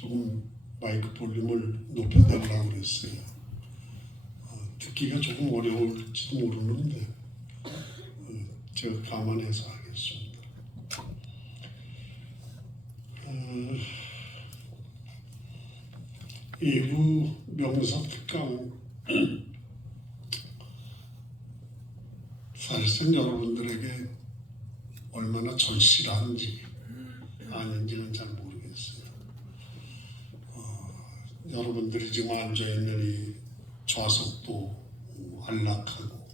조금 마이크 볼륨을 높여달라고 그랬어요. 듣기가 조금 어려울지도 모르는데 제가 감안해서 하겠습니다. 일부 명사 특강 사실상 여러분들에게 얼마나 절실한지 아닌지는 잘 모르겠어요. 여러분들이 지금 앉아있는 이 좌석도 안락하고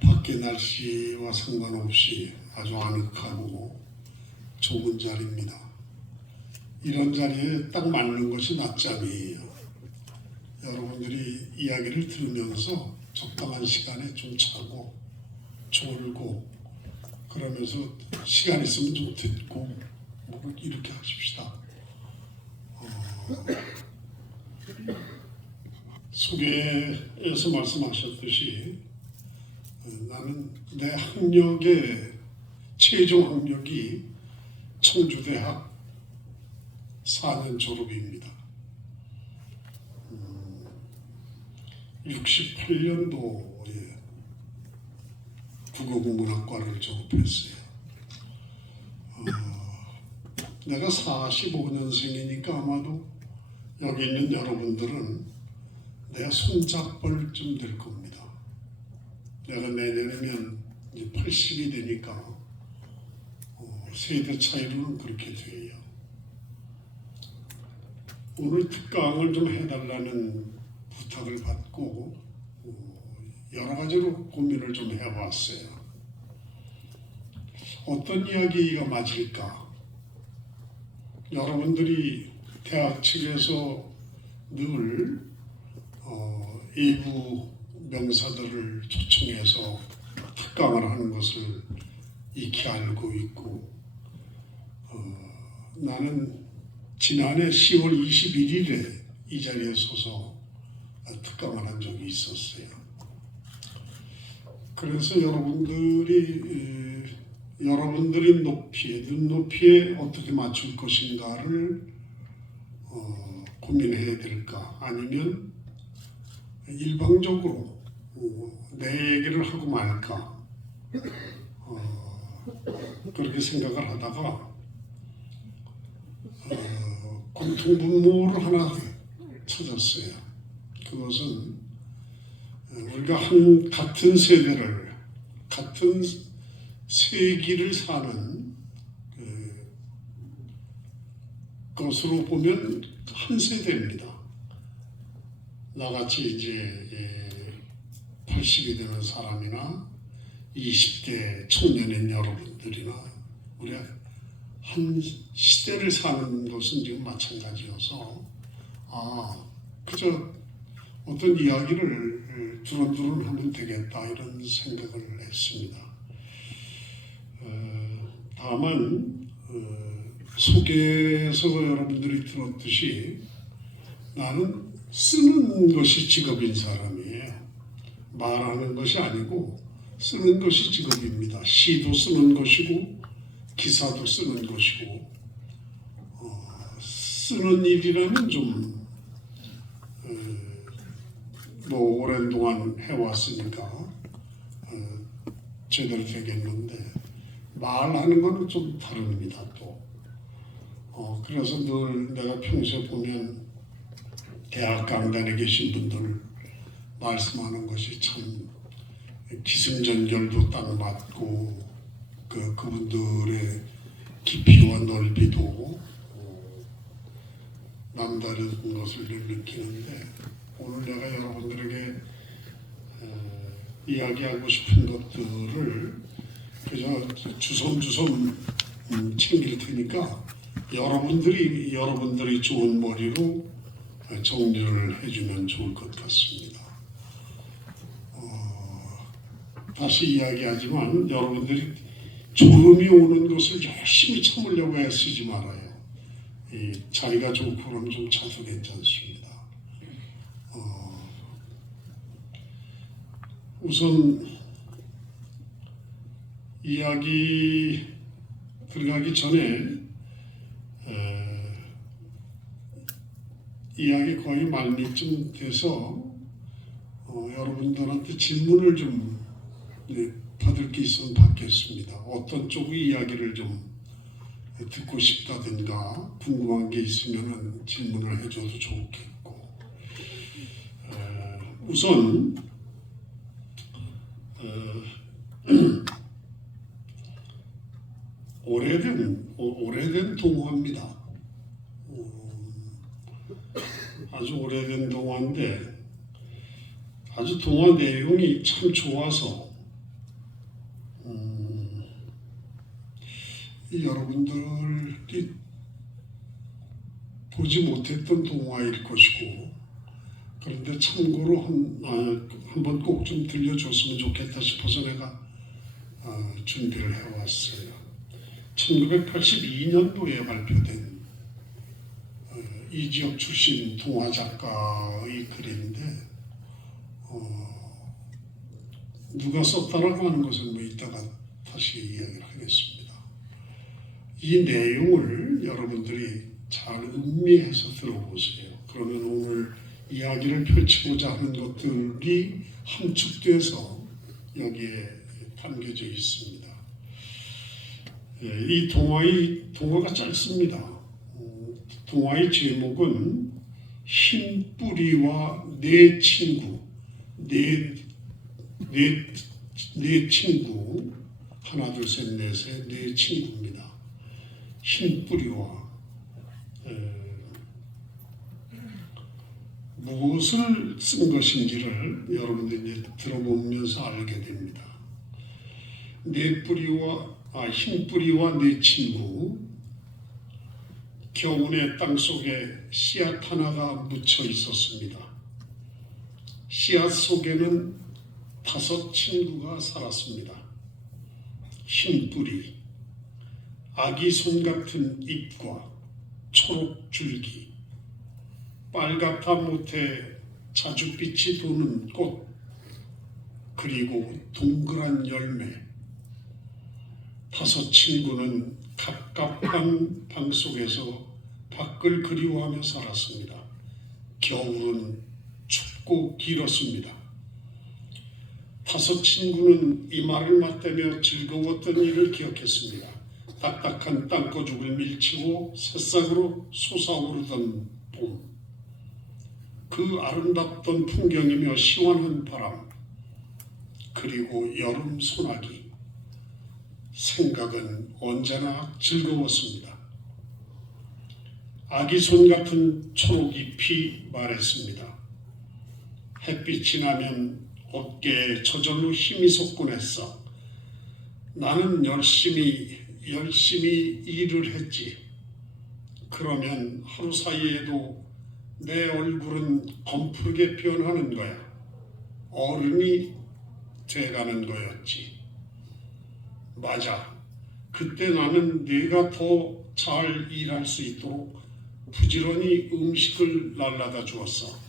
밖에 날씨와 상관없이 아주 아늑하고 좋은 자리입니다. 이런 자리에 딱 맞는 것이 낮잠이에요. 여러분들이 이야기를 들으면서 적당한 시간에 좀 자고 졸고 그러면서 시간 있으면 좀 듣고 뭐 이렇게 하십시다. 소개에서 말씀하셨듯이 나는 내 학력의 최종 학력이 청주대학 4년 졸업입니다. 68년도에 국어국문학과를 졸업했어요. 내가 45년생이니까 아마도 여기 있는 여러분들은 내 손잡벌쯤 될 겁니다. 내가 내년이면 이제 80이 되니까 세대 차이로는 그렇게 돼요. 오늘 특강을 좀 해달라는 부탁을 받고 여러 가지로 고민을 좀 해봤어요. 어떤 이야기가 맞을까? 여러분들이 대학 측에서 늘 일부 명사들을 초청해서 특강을 하는 것을 익히 알고 있고 나는 지난해 10월 21일에 이 자리에 서서 특강을 한 적이 있었어요. 그래서 여러분들이 눈높이에 어떻게 맞출 것인가를 고민해야 될까? 아니면 일방적으로 내 얘기를 하고 말까? 그렇게 생각을 하다가 공통분모를 하나 찾았어요. 그것은 우리가 같은 세대를, 같은 세기를 사는 것으로 보면 한 세대입니다. 나같이 이제 80이 되는 사람이나 20대 청년인 여러분들이나 우리가 한 시대를 사는 것은 지금 마찬가지여서 그저 어떤 이야기를 두런두런 하면 되겠다 이런 생각을 했습니다. 다만 소개에서 여러분들이 들었듯이 나는 쓰는 것이 직업인 사람이에요. 말하는 것이 아니고 쓰는 것이 직업입니다. 시도 쓰는 것이고 기사도 쓰는 것이고 쓰는 일이라면 좀 오랜 동안 해왔으니까 제대로 되겠는데 말하는 거는 좀 다릅니다. 또 그래서 늘 내가 평소에 보면 대학 강단에 계신 분들 말씀하는 것이 참 기승전결도 딱 맞고 그분들의 깊이와 넓이도 남다른 것을 느끼는데 오늘 내가 여러분들에게 이야기하고 싶은 것들을 그저 주섬주섬 챙길 테니까 여러분들이 좋은 머리로 정리를 해주면 좋을 것 같습니다. 다시 이야기하지만 여러분들이 졸음이 오는 것을 열심히 참으려고 애쓰지 말아요. 자리가 좋고 그러면 좀 자도 괜찮습니다. 우선 이야기 들어가기 전에 이야기 거의 말미쯤 돼서 여러분들한테 질문을 좀 받을 게 있으면 받겠습니다. 어떤 쪽 이야기를 좀 듣고 싶다든가 궁금한 게 있으면 질문을 해줘도 좋겠고, 우선 오래된 동화입니다. 아주 오래된 동화인데 아주 동화 내용이 참 좋아서 여러분들이 보지 못했던 동화일 것이고, 그런데 참고로 한번 꼭 좀 들려줬으면 좋겠다 싶어서 내가 준비를 해왔어요. 1982년도에 발표된 이지혁 출신 동화 작가의 글인데, 누가 썼다라고 하는 것은 뭐 이따가 다시 이야기를 하겠습니다. 이 내용을 여러분들이 잘 음미해서 들어보세요. 그러면 오늘 이야기를 펼치고자 하는 것들이 함축돼서 여기에 담겨져 있습니다. 이 동화가 짧습니다. 동화의 제목은 흰 뿌리와 네 친구, 네 친구, 하나 둘 셋 넷의 네 친구입니다. 흰 뿌리와 무엇을 쓴 것인지를 여러분들이 이제 들어보면서 알게 됩니다. 흰 뿌리와 네 친구. 겨우내 땅 속에 씨앗 하나가 묻혀 있었습니다. 씨앗 속에는 5 친구가 살았습니다. 흰 뿌리, 아기 손 같은 잎과 초록 줄기, 빨갛다 못해 자줏빛이 도는 꽃, 그리고 동그란 열매. 5 친구는 갑갑한 방 속에서 밖을 그리워하며 살았습니다. 겨울은 춥고 길었습니다. 5 친구는 이마를 맞대며 즐거웠던 일을 기억했습니다. 딱딱한 땅거죽을 밀치고 새싹으로 솟아오르던 봄, 그 아름답던 풍경이며 시원한 바람, 그리고 여름 소나기. 생각은 언제나 즐거웠습니다. 아기 손 같은 초록잎이 말했습니다. 햇빛이 나면 어깨에 저절로 힘이 솟곤 했어. 나는 열심히 일을 했지. 그러면 하루 사이에도 내 얼굴은 검푸르게 변하는 거야. 어른이 돼가는 거였지. 맞아. 그때 나는 네가 더 잘 일할 수 있도록 부지런히 음식을 날라다 주었어.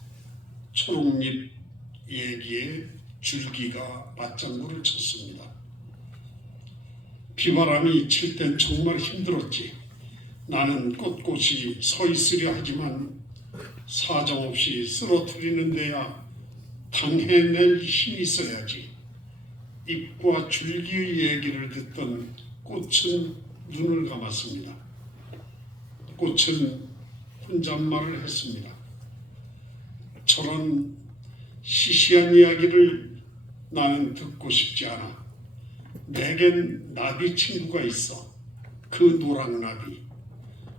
초록잎 얘기에 줄기가 맞장구를 쳤습니다. 비바람이 칠 땐 정말 힘들었지. 나는 꼿꼿이 서 있으려 하지만 사정없이 쓰러뜨리는 데야 당해낼 힘이 있어야지. 잎과 줄기의 얘기를 듣던 꽃은 눈을 감았습니다. 꽃은 혼잣말을 했습니다. 저런 시시한 이야기를 나는 듣고 싶지 않아. 내겐 나비 친구가 있어. 그 노랑나비.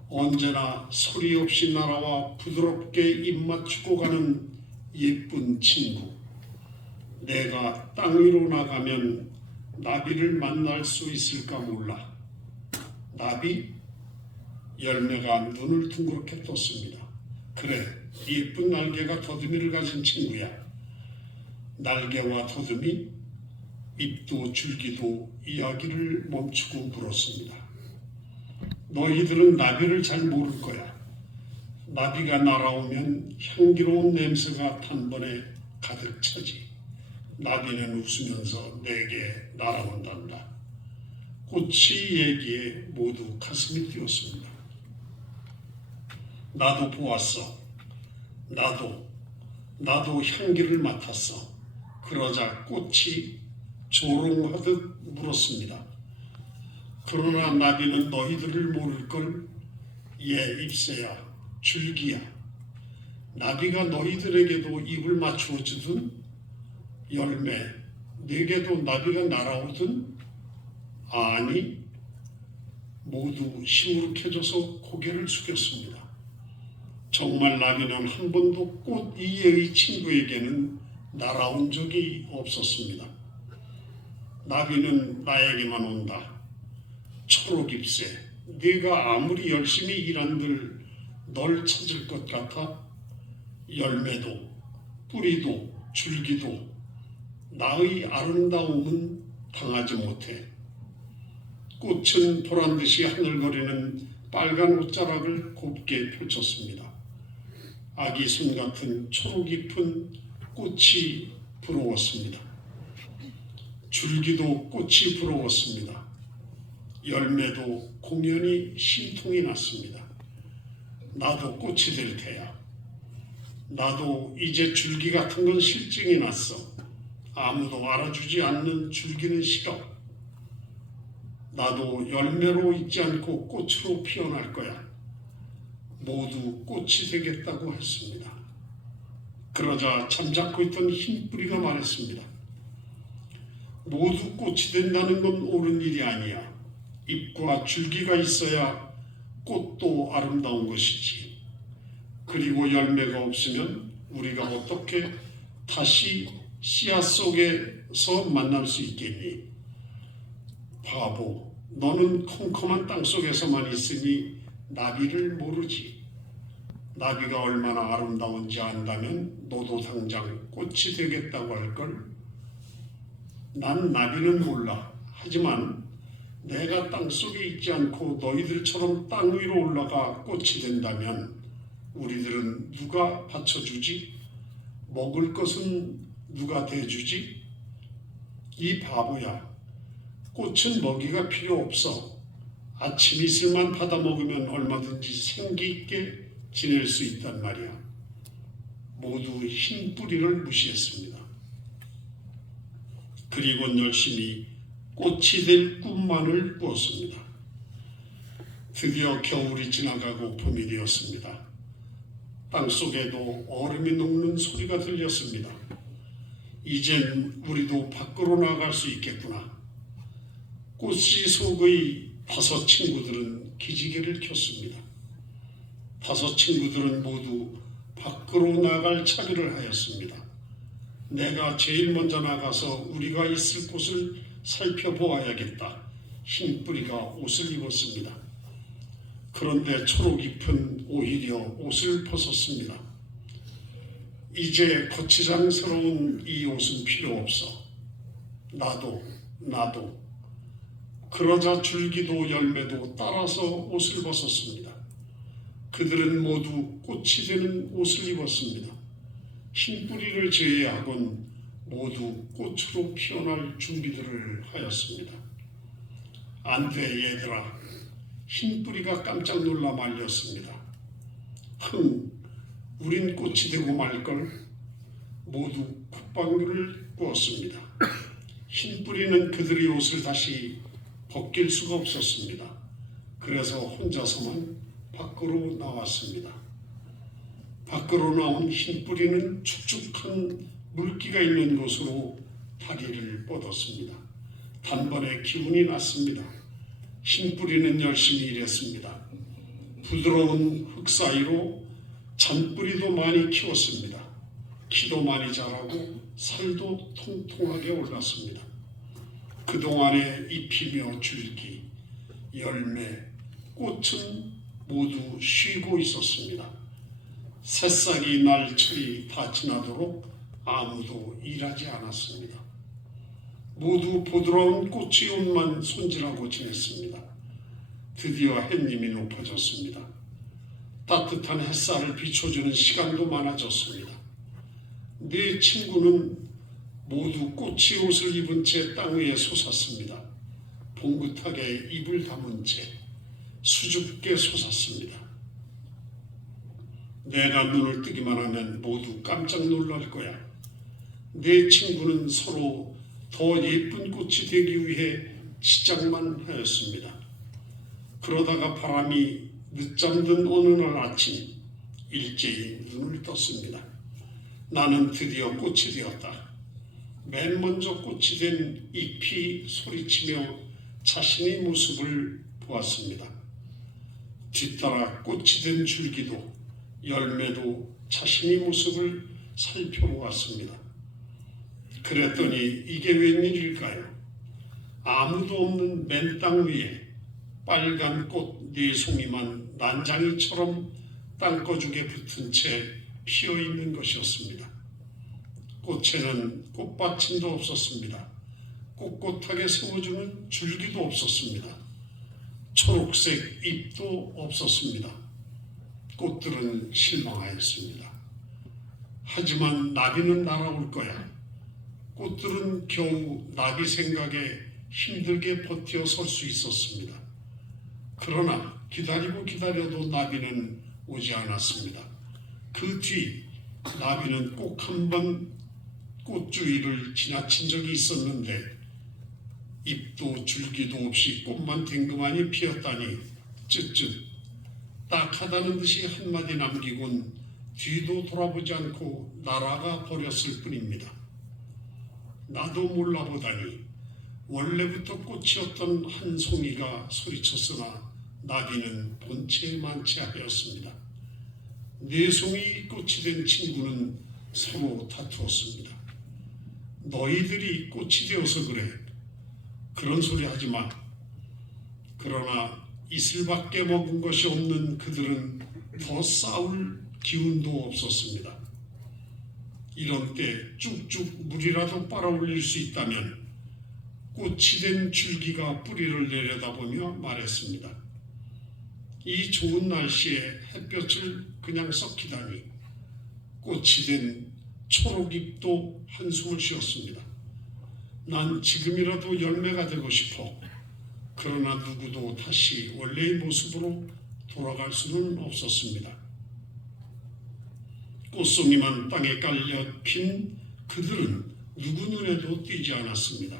언제나 소리 없이 날아와 부드럽게 입 맞추고 가는 예쁜 친구. 내가 땅 위로 나가면 나비를 만날 수 있을까 몰라. 나비? 열매가 눈을 둥그렇게 떴습니다. 그래, 예쁜 날개가 더듬이를 가진 친구야. 날개와 더듬이, 잎도 줄기도 이야기를 멈추고 물었습니다. 너희들은 나비를 잘 모를 거야. 나비가 날아오면 향기로운 냄새가 단번에 가득 차지. 나비는 웃으면서 내게 날아온단다. 꽃의 얘기에 모두 가슴이 뛰었습니다. 나도 보았어. 나도 향기를 맡았어. 그러자 꽃이 조롱하듯 물었습니다. 그러나 나비는 너희들을 모를걸. 예, 잎새야, 줄기야. 나비가 너희들에게도 입을 맞추어 주든 열매, 내게도 나비가 날아오든 아니, 모두 시무룩해져서 고개를 숙였습니다. 정말 나비는 한 번도 꽃 이외의 친구에게는 날아온 적이 없었습니다. 나비는 나에게만 온다. 초록잎새, 네가 아무리 열심히 일한들 널 찾을 것 같아? 열매도 뿌리도 줄기도 나의 아름다움은 당하지 못해. 꽃은 보란듯이 하늘거리는 빨간 옷자락을 곱게 펼쳤습니다. 아기 손 같은 초록 잎은 꽃이 부러웠습니다. 줄기도 꽃이 부러웠습니다. 열매도 공연히 심통이 났습니다. 나도 꽃이 될 테야. 나도 이제 줄기 같은 건 실증이 났어. 아무도 알아주지 않는 줄기는 싫어. 나도 열매로 있지 않고 꽃으로 피어날 거야. 모두 꽃이 되겠다고 했습니다. 그러자 잠자코 있던 흰 뿌리가 말했습니다. 모두 꽃이 된다는 건 옳은 일이 아니야. 잎과 줄기가 있어야 꽃도 아름다운 것이지. 그리고 열매가 없으면 우리가 어떻게 다시 씨앗 속에서 만날 수 있겠니? 바보, 너는 컴컴한 땅 속에서만 있으니 나비를 모르지. 나비가 얼마나 아름다운지 안다면 너도 당장 꽃이 되겠다고 할걸. 난 나비는 몰라. 하지만 내가 땅속에 있지 않고 너희들처럼 땅 위로 올라가 꽃이 된다면 우리들은 누가 받쳐주지? 먹을 것은 누가 대주지? 이 바보야. 꽃은 먹이가 필요 없어. 아침 이슬만 받아 먹으면 얼마든지 생기 있게 지낼 수 있단 말이야. 모두 흰 뿌리를 무시했습니다. 그리고 열심히 꽃이 될 꿈만을 꾸었습니다. 드디어 겨울이 지나가고 봄이 되었습니다. 땅속에도 얼음이 녹는 소리가 들렸습니다. 이젠 우리도 밖으로 나갈 수 있겠구나. 꽃씨 속의 5 친구들은 기지개를 켰습니다. 5 친구들은 모두 밖으로 나갈 차비를 하였습니다. 내가 제일 먼저 나가서 우리가 있을 곳을 살펴보아야겠다. 흰 뿌리가 옷을 입었습니다. 그런데 초록잎은 오히려 옷을 벗었습니다. 이제 거치장스러운 이 옷은 필요 없어. 나도. 그러자 줄기도 열매도 따라서 옷을 벗었습니다. 그들은 모두 꽃이 되는 옷을 입었습니다. 흰 뿌리를 제외하곤 모두 꽃으로 피어날 준비들을 하였습니다. 안 돼, 얘들아. 흰 뿌리가 깜짝 놀라 말렸습니다. 우린 꽃이 되고 말걸. 모두 콧방울을 꾸었습니다. 흰 뿌리는 그들의 옷을 다시 벗길 수가 없었습니다. 그래서 혼자서만 밖으로 나왔습니다. 밖으로 나온 흰 뿌리는 축축한 물기가 있는 곳으로 다리를 뻗었습니다. 단번에 기운이 났습니다. 흰 뿌리는 열심히 일했습니다. 부드러운 흙 사이로 잔뿌리도 많이 키웠습니다. 키도 많이 자라고 살도 통통하게 올랐습니다. 그동안에 잎이며 줄기, 열매, 꽃은 모두 쉬고 있었습니다. 새싹이 날 철이 다 지나도록 아무도 일하지 않았습니다. 모두 부드러운 꽃의 옷만 손질하고 지냈습니다. 드디어 햇님이 높아졌습니다. 따뜻한 햇살을 비춰주는 시간도 많아졌습니다. 네 친구는 모두 꽃의 옷을 입은 채 땅 위에 솟았습니다. 봉긋하게 입을 다문 채 수줍게 솟았습니다. 내가 눈을 뜨기만 하면 모두 깜짝 놀랄 거야. 내 친구는 서로 더 예쁜 꽃이 되기 위해 시작만 하였습니다. 그러다가 바람이 늦잠 든 어느 날 아침 일제히 눈을 떴습니다. 나는 드디어 꽃이 되었다. 맨 먼저 꽃이 된 잎이 소리치며 자신의 모습을 보았습니다. 뒤따라 꽃이 된 줄기도 열매도 자신의 모습을 살펴보았습니다. 그랬더니 이게 웬일일까요? 아무도 없는 맨 땅 위에 빨간 꽃 4송이만 난장이처럼 땅거죽에 붙은 채 피어있는 것이었습니다. 꽃에는 꽃받침도 없었습니다. 꼿꼿하게 세워주는 줄기도 없었습니다. 초록색 잎도 없었습니다. 꽃들은 실망하였습니다. 하지만 나비는 날아올 거야. 꽃들은 겨우 나비 생각에 힘들게 버텨 설 수 있었습니다. 그러나 기다리고 기다려도 나비는 오지 않았습니다. 그 뒤 나비는 꼭 한 번 꽃주위를 지나친 적이 있었는데 잎도 줄기도 없이 꽃만 댕그만이 피었다니 쯧쯧 딱하다는 듯이 한마디 남기곤 뒤도 돌아보지 않고 날아가 버렸을 뿐입니다. 나도 몰라보다니 원래부터 꽃이었던 한 송이가 소리쳤으나 나비는 본체 만체하였습니다. 4송이 꽃이 된 친구는 서로 다투었습니다. 너희들이 꽃이 되어서 그래. 그런 소리 하지 마. 그러나 이슬밖에 먹은 것이 없는 그들은 더 싸울 기운도 없었습니다. 이런 때 쭉쭉 물이라도 빨아올릴 수 있다면 꽃이 된 줄기가 뿌리를 내려다보며 말했습니다. 이 좋은 날씨에 햇볕을 그냥 썩히다니. 꽃이 된 초록잎도 한숨을 쉬었습니다. 난 지금이라도 열매가 되고 싶어. 그러나 누구도 다시 원래의 모습으로 돌아갈 수는 없었습니다. 꽃송이만 땅에 깔려 핀 그들은 누구 눈에도 띄지 않았습니다.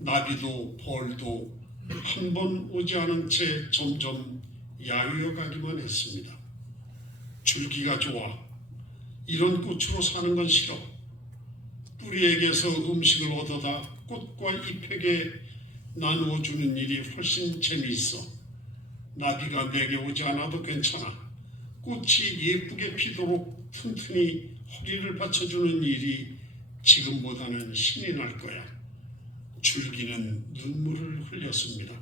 나비도 벌도 한 번 오지 않은 채 점점 야위어 가기만 했습니다. 줄기가 좋아. 이런 꽃으로 사는 건 싫어. 뿌리에게서 음식을 얻어다 꽃과 잎에게 나누어 주는 일이 훨씬 재미있어. 나비가 내게 오지 않아도 괜찮아. 꽃이 예쁘게 피도록 튼튼히 허리를 받쳐주는 일이 지금보다는 신이 날 거야. 줄기는 눈물을 흘렸습니다.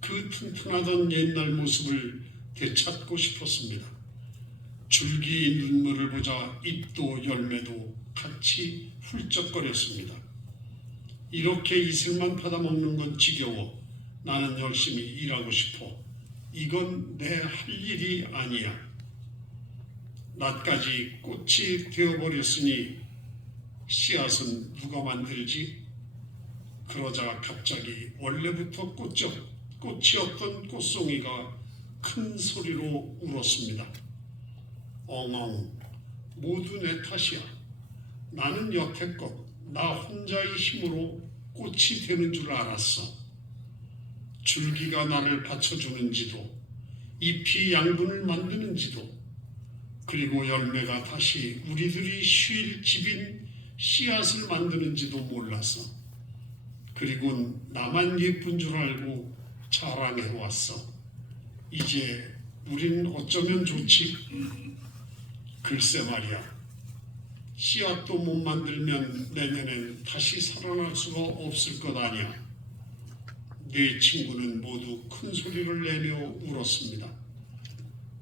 그 튼튼하던 옛날 모습을 되찾고 싶었습니다. 줄기의 눈물을 보자 잎도 열매도 같이 훌쩍거렸습니다. 이렇게 이슬만 받아먹는 건 지겨워. 나는 열심히 일하고 싶어. 이건 내 할 일이 아니야. 낮까지 꽃이 되어버렸으니 씨앗은 누가 만들지? 그러자 갑자기 원래부터 꽃이었던 꽃송이가 큰 소리로 울었습니다. 엉엉, 모두 내 탓이야. 나는 여태껏 나 혼자의 힘으로 꽃이 되는 줄 알았어. 줄기가 나를 받쳐주는지도, 잎이 양분을 만드는지도, 그리고 열매가 다시 우리들이 쉴 집인 씨앗을 만드는지도 몰랐어. 그리고 나만 예쁜 줄 알고 자랑해왔어. 이제 우린 어쩌면 좋지? 글쎄 말이야. 씨앗도 못 만들면 내년엔 다시 살아날 수가 없을 것 아니야. 네 친구는 모두 큰 소리를 내며 울었습니다.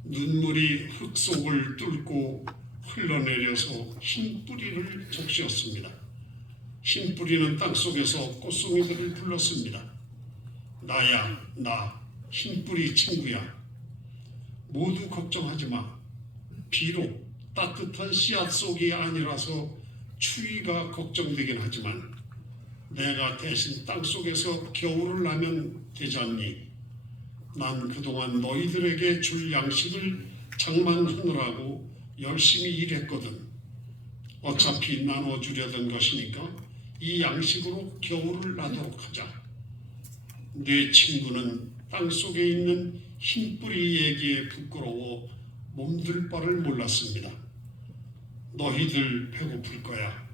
눈물이 흙 속을 뚫고 흘러내려서 흰 뿌리를 적시었습니다. 흰 뿌리는 땅속에서 꽃송이들을 불렀습니다. 나야, 나, 흰 뿌리 친구야. 모두 걱정하지 마. 비록 따뜻한 씨앗 속이 아니라서 추위가 걱정되긴 하지만 내가 대신 땅속에서 겨울을 나면 되잖니. 난 그동안 너희들에게 줄 양식을 장만하느라고 열심히 일했거든. 어차피 나눠주려던 것이니까 이 양식으로 겨울을 나도록 하자. 내 친구는 땅속에 있는 흰뿌리 얘기에 부끄러워 몸둘 바를 몰랐습니다. 너희들 배고플 거야.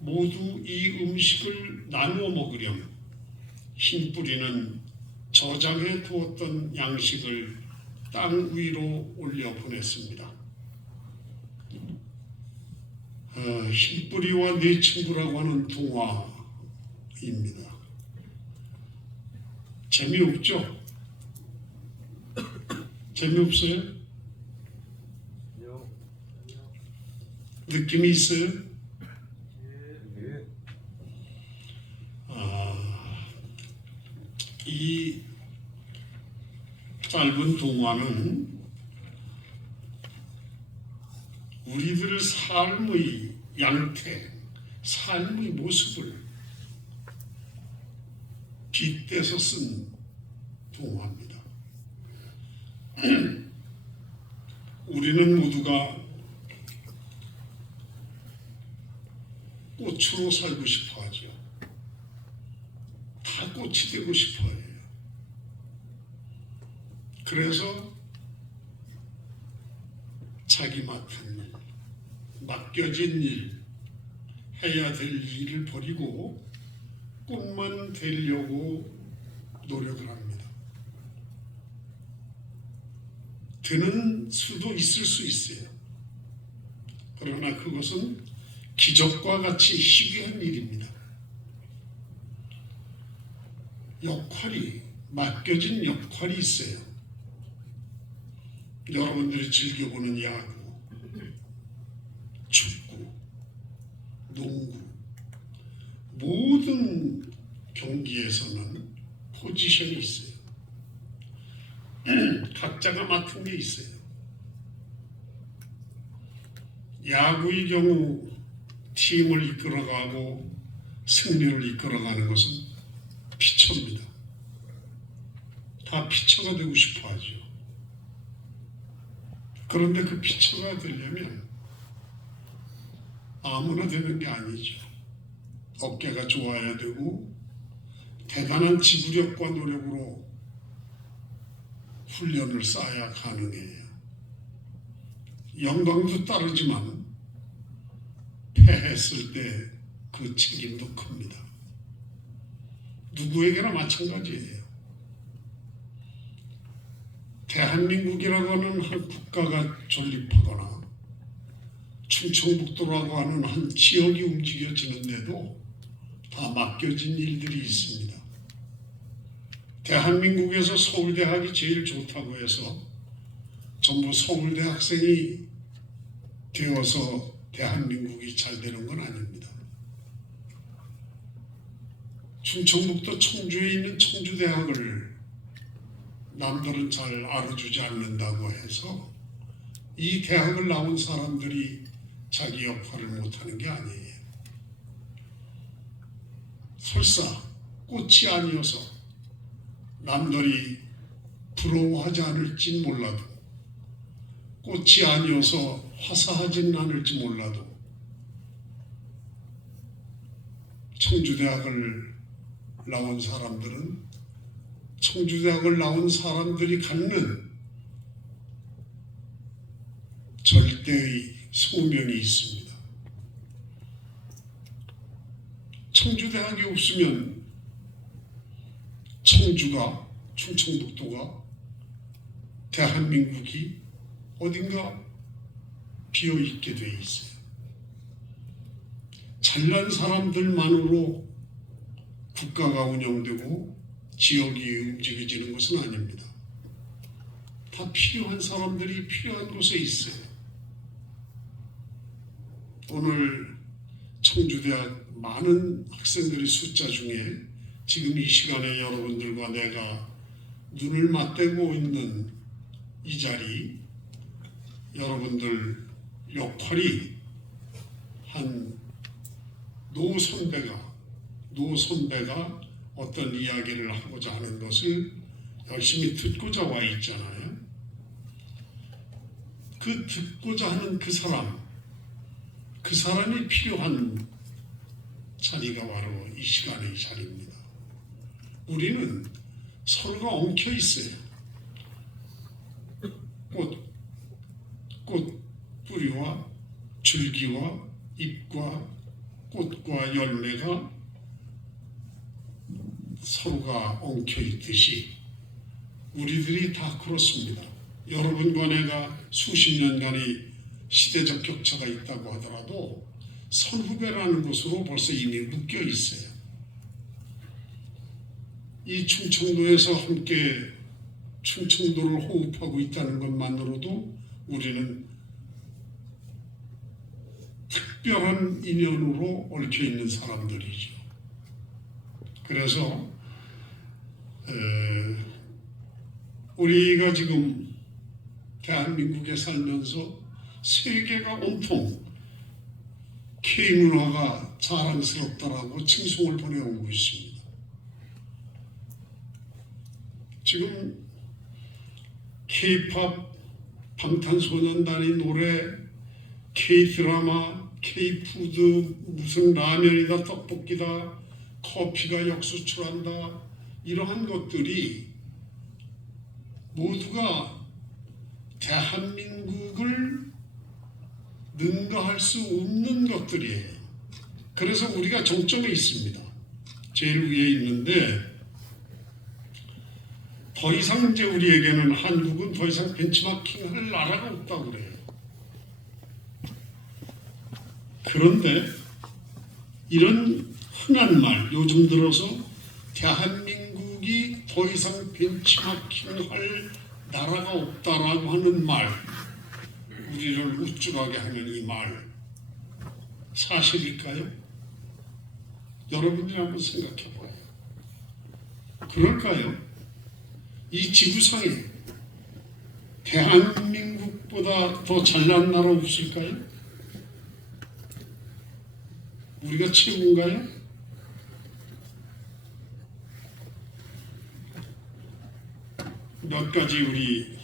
모두 이 음식을 나누어 먹으렴. 흰뿌리는 저장해 두었던 양식을 땅 위로 올려 보냈습니다. 흰뿌리와 네 친구라고 하는 동화입니다. 재미없죠? 재미없어요? 느낌이 있어요? 이 짧은 동화는 우리들의 삶의 양태, 삶의 모습을 빗대서 쓴 동화입니다. 우리는 모두가 꽃으로 살고 싶어 하죠. 다 꽃이 되고 싶어 해요. 그래서 자기 맡은 일, 맡겨진 일, 해야 될 일을 버리고 꽃만 되려고 노력을 합니다. 되는 수도 있을 수 있어요. 그러나 그것은 기적과 같이 희귀한 일입니다. 역할이, 맡겨진 역할이 있어요. 여러분들이 즐겨보는 야구, 축구, 농구, 모든 경기에서는 포지션이 있어요. 각자가 맡은 게 있어요. 야구의 경우 팀을 이끌어가고 승리를 이끌어가는 것은 피처입니다. 다 피처가 되고 싶어 하죠. 그런데 그 피처가 되려면 아무나 되는 게 아니죠. 어깨가 좋아야 되고 대단한 지구력과 노력으로 훈련을 쌓아야 가능해요. 영광도 따르지만 패했을 때 그 책임도 큽니다. 누구에게나 마찬가지예요. 대한민국이라고 하는 한 국가가 존립하거나 충청북도라고 하는 한 지역이 움직여지는데도 다 맡겨진 일들이 있습니다. 대한민국에서 서울대학이 제일 좋다고 해서 전부 서울대 학생이 되어서 대한민국이 잘 되는 건 아닙니다. 충청북도 청주에 있는 청주대학을 남들은 잘 알아주지 않는다고 해서 이 대학을 나온 사람들이 자기 역할을 못하는 게 아니에요. 설사 꽃이 아니어서 남들이 부러워하지 않을지 몰라도, 꽃이 아니어서 화사하지는 않을지 몰라도 청주대학을 나온 사람들은 청주대학을 나온 사람들이 갖는 절대의 소명이 있습니다. 청주대학이 없으면 청주가, 충청북도가, 대한민국이 어딘가 비어있게 돼 있어요. 잘난 사람들만으로 국가가 운영되고 지역이 움직여지는 것은 아닙니다. 다 필요한 사람들이 필요한 곳에 있어요. 오늘 청주대학 많은 학생들의 숫자 중에 지금 이 시간에 여러분들과 내가 눈을 맞대고 있는 이 자리, 여러분들 역할이 한 노선배가 어떤 이야기를 하고자 하는 것을 열심히 듣고자 와 있잖아요. 그 듣고자 하는 그 사람이 필요한 자리가 바로 이 시간의 자리입니다. 우리는 서로가 엉켜 있어요. 꽃 뿌리와 줄기와 잎과 꽃과 열매가 서로가 엉켜 있듯이 우리들이 다 그렇습니다. 여러분과 내가 수십 년간의 시대적 격차가 있다고 하더라도 선후배라는 것으로 벌써 이미 묶여 있어요. 이 충청도에서 함께 충청도를 호흡하고 있다는 것만으로도 우리는 특별한 인연으로 얽혀 있는 사람들이죠. 그래서 우리가 지금 대한민국에 살면서 세계가 온통 K문화가 자랑스럽다라고 칭송을 보내오고 있습니다. 지금 K-팝, 방탄소년단의 노래, K-드라마, K-푸드, 무슨 라면이다, 떡볶이다, 커피가 역수출한다, 이러한 것들이 모두가 대한민국을 능가할 수 없는 것들이에요. 그래서 우리가 정점에 있습니다. 제일 위에 있는데 더 이상 이제 우리에게는 한국은 더 이상 벤치마킹할 나라가 없다고 그래요. 그런데 이런 흔한 말, 요즘 들어서 대한민국이 더 이상 벤치마킹할 나라가 없다라고 하는 말, 우리를 우쭐하게 하는 이 말, 사실일까요? 여러분들이 한번 생각해 봐요. 그럴까요? 이 지구상에 대한민국보다 더 잘난 나라 없을까요? 우리가 최고인가요? 몇 가지 우리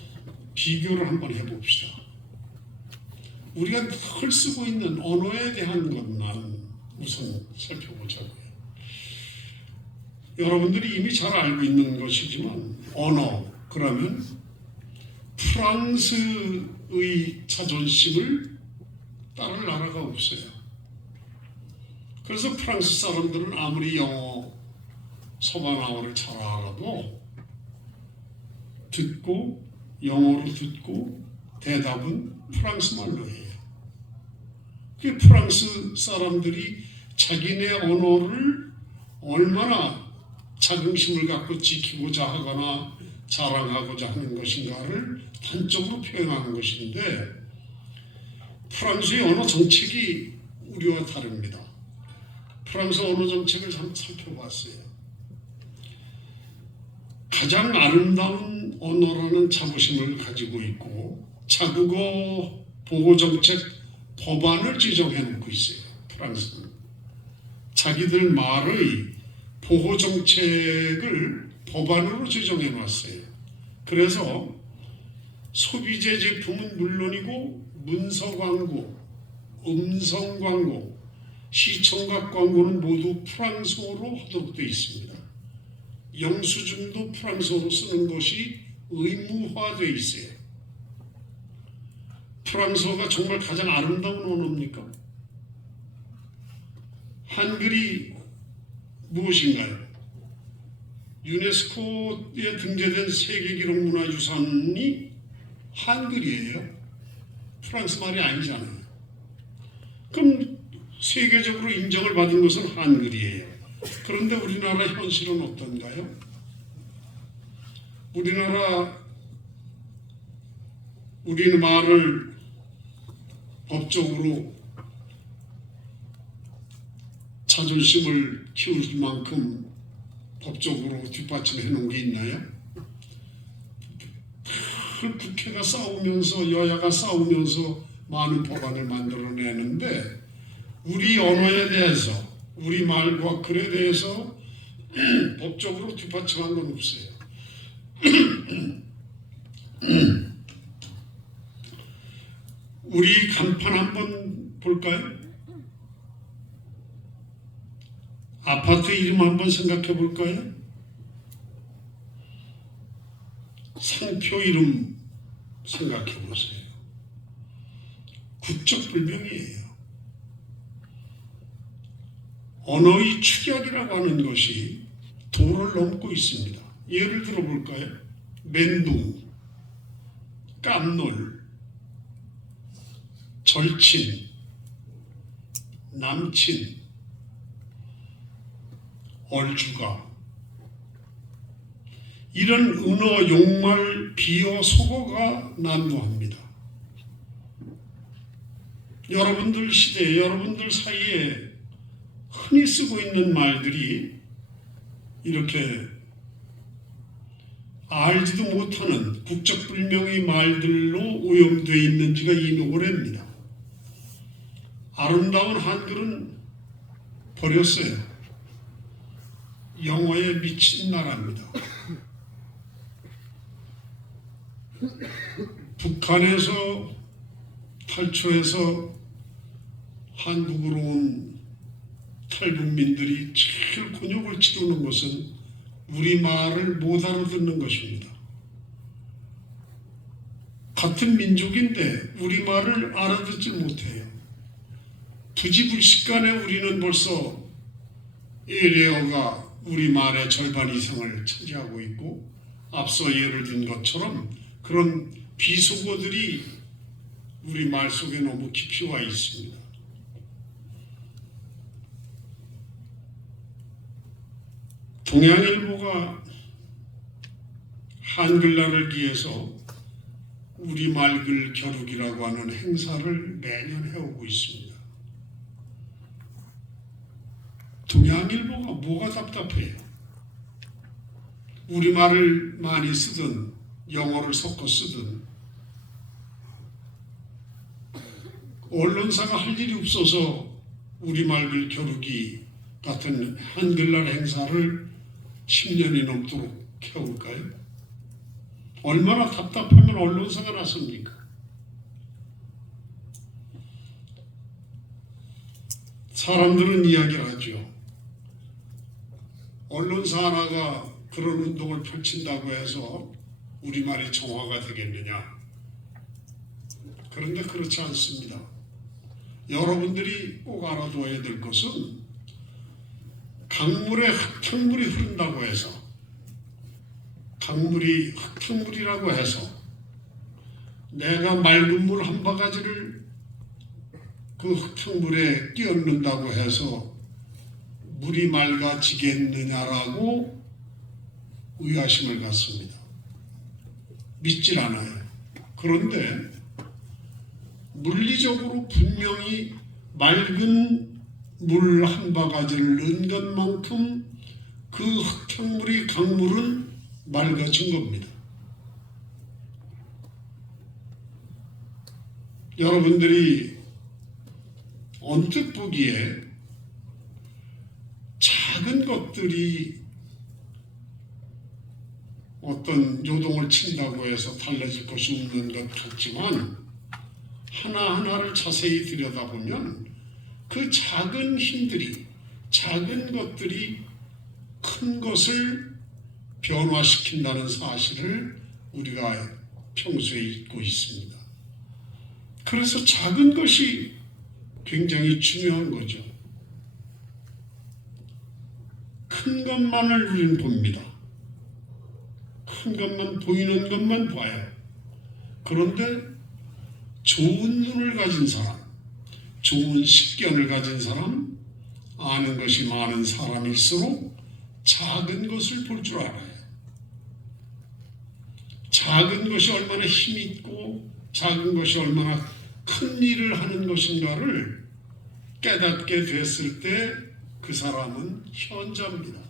비교를 한번 해봅시다. 우리가 늘 쓰고 있는 언어에 대한 것만 우선 살펴보자고요. 여러분들이 이미 잘 알고 있는 것이지만 언어, 그러면 프랑스의 자존심을 따를 나라가 없어요. 그래서 프랑스 사람들은 아무리 영어, 서방어를 잘 알아도 듣고 영어로 듣고 대답은 프랑스 말로 해요. 그 프랑스 사람들이 자기네 언어를 얼마나 자긍심을 갖고 지키고자 하거나 자랑하고자 하는 것인가를 단적으로 표현하는 것인데, 프랑스의 언어 정책이 우리와 다릅니다. 프랑스 언어 정책을 한번 살펴봤어요. 가장 아름다운 언어라는 자부심을 가지고 있고 자국어 보호정책 법안을 지정해 놓고 있어요. 프랑스는 자기들 말의 보호정책을 법안으로 지정해 놨어요. 그래서 소비재 제품은 물론이고 문서 광고, 음성 광고, 시청각 광고는 모두 프랑스어로 하도록 되어 있습니다. 영수증도 프랑스어로 쓰는 것이 의무화되어 있어요. 프랑스어가 정말 가장 아름다운 언어입니까? 한글이 무엇인가요? 유네스코에 등재된 세계기록문화유산이 한글이에요. 프랑스 말이 아니잖아요. 그럼 세계적으로 인정을 받은 것은 한글이에요. 그런데 우리나라 현실은 어떤가요? 우리 말을 법적으로 자존심을 키울 만큼 법적으로 뒷받침해 놓은 게 있나요? 국회가 싸우면서 여야가 싸우면서 많은 법안을 만들어내는데 우리 언어에 대해서, 우리 말과 글에 대해서 법적으로 뒷받침한 건 없어요. 우리 간판 한번 볼까요? 아파트 이름 한번 생각해 볼까요? 상표 이름 생각해 보세요. 국적불명이에요. 언어의 축약이라고 하는 것이 도를 넘고 있습니다. 예를 들어 볼까요? 멘붕, 깜놀, 절친, 남친, 얼주가, 이런 은어, 용말, 비어, 속어가 난무합니다. 여러분들 시대에, 여러분들 사이에 흔히 쓰고 있는 말들이 이렇게 알지도 못하는 국적불명의 말들로 오염되어 있는 지가 이 오래입니다. 아름다운 한글은 버렸어요. 영어에 미친 나라입니다. 북한에서 탈출해서 한국으로 온 탈북민들이 제일 곤욕을 치르는 것은 우리말을 못 알아듣는 것입니다. 같은 민족인데 우리말을 알아듣지 못해요. 부지불식간에 우리는 벌써 에레어가 우리말의 절반 이상을 차지하고 있고, 앞서 예를 든 것처럼 그런 비속어들이 우리 말 속에 너무 깊이 와 있습니다. 동양일보가 한글날을 기해서 우리말글 겨루기라고 하는 행사를 매년 해오고 있습니다. 동양일보가 뭐가 답답해요? 우리말을 많이 쓰든 영어를 섞어 쓰든 언론사가 할 일이 없어서 우리말글 겨루기 같은 한글날 행사를 10년이 넘도록 해올까요? 얼마나 답답하면 언론사가 나섭니까? 사람들은 이야기를 하죠. 언론사 하나가 그런 운동을 펼친다고 해서 우리말이 정화가 되겠느냐? 그런데 그렇지 않습니다. 여러분들이 꼭 알아둬야 될 것은 강물에 흙탕물이 흐른다고 해서, 강물이 흙탕물이라고 해서 내가 맑은 물 한 바가지를 그 흙탕물에 끼얹는다고 해서 물이 맑아지겠느냐라고 의아심을 갖습니다. 믿질 않아요. 그런데 물리적으로 분명히 맑은 물 한 바가지를 넣은 것만큼 그 흙탕물이, 강물은 맑아진 겁니다. 여러분들이 언뜻 보기에 작은 것들이 어떤 요동을 친다고 해서 달라질 것이 없는 것 같지만, 하나하나를 자세히 들여다보면 그 작은 힘들이, 작은 것들이 큰 것을 변화시킨다는 사실을 우리가 평소에 잊고 있습니다. 그래서 작은 것이 굉장히 중요한 거죠. 큰 것만을 우리는 봅니다. 큰 것만, 보이는 것만 봐요. 그런데 좋은 눈을 가진 사람, 좋은 식견을 가진 사람, 아는 것이 많은 사람일수록 작은 것을 볼 줄 알아요. 작은 것이 얼마나 힘이 있고 작은 것이 얼마나 큰 일을 하는 것인가를 깨닫게 됐을 때 그 사람은 현자입니다.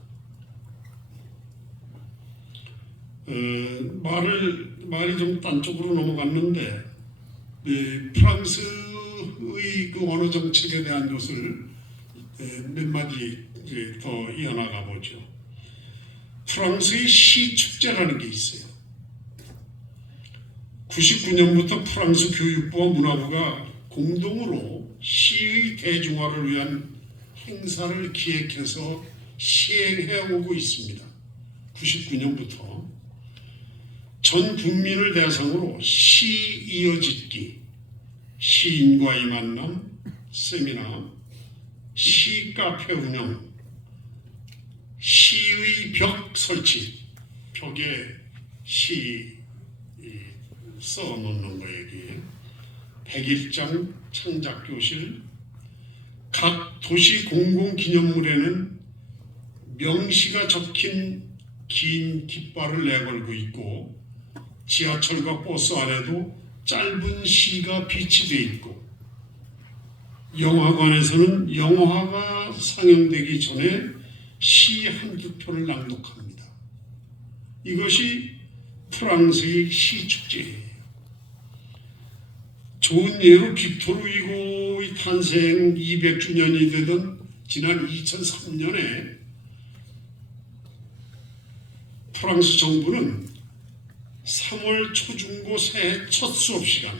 말이 좀 딴 쪽으로 넘어갔는데, 프랑스의 그 언어 정책에 대한 것을 몇 마디 더 이어나가 보죠. 프랑스의 시 축제라는 게 있어요. (99년부터) 프랑스 교육부와 문화부가 공동으로 시의 대중화를 위한 행사를 기획해서 시행해 오고 있습니다. 99년부터 전 국민을 대상으로 시 이어짓기, 시인과의 만남, 세미나, 시 카페 운영, 시의 벽 설치, 벽에 시 써놓는 거예요. 101장 창작교실, 각 도시 공공기념물에는 명시가 적힌 긴 깃발을 내걸고 있고 지하철과 버스 안에도 짧은 시가 비치되어 있고 영화관에서는 영화가 상영되기 전에 시 한두 편을 낭독합니다. 이것이 프랑스의 시축제예요. 좋은 예로 빅토르 위고의 탄생 200주년이 되던 지난 2003년에 프랑스 정부는 3월 초중고 새해 첫 수업 시간,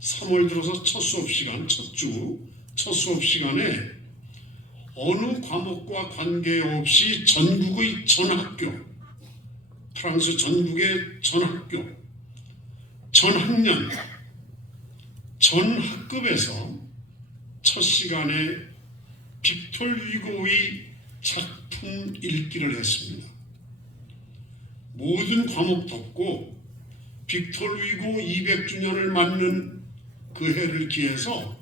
3월 들어서 첫 수업 시간, 첫 수업 시간에 어느 과목과 관계없이 전국의 전학교, 프랑스 전국의 전학교, 전학년, 전학급에서 첫 시간에 빅토르 위고의 작품 읽기를 했습니다. 모든 과목 덮고 빅토르 위고 200주년을 맞는 그 해를 기해서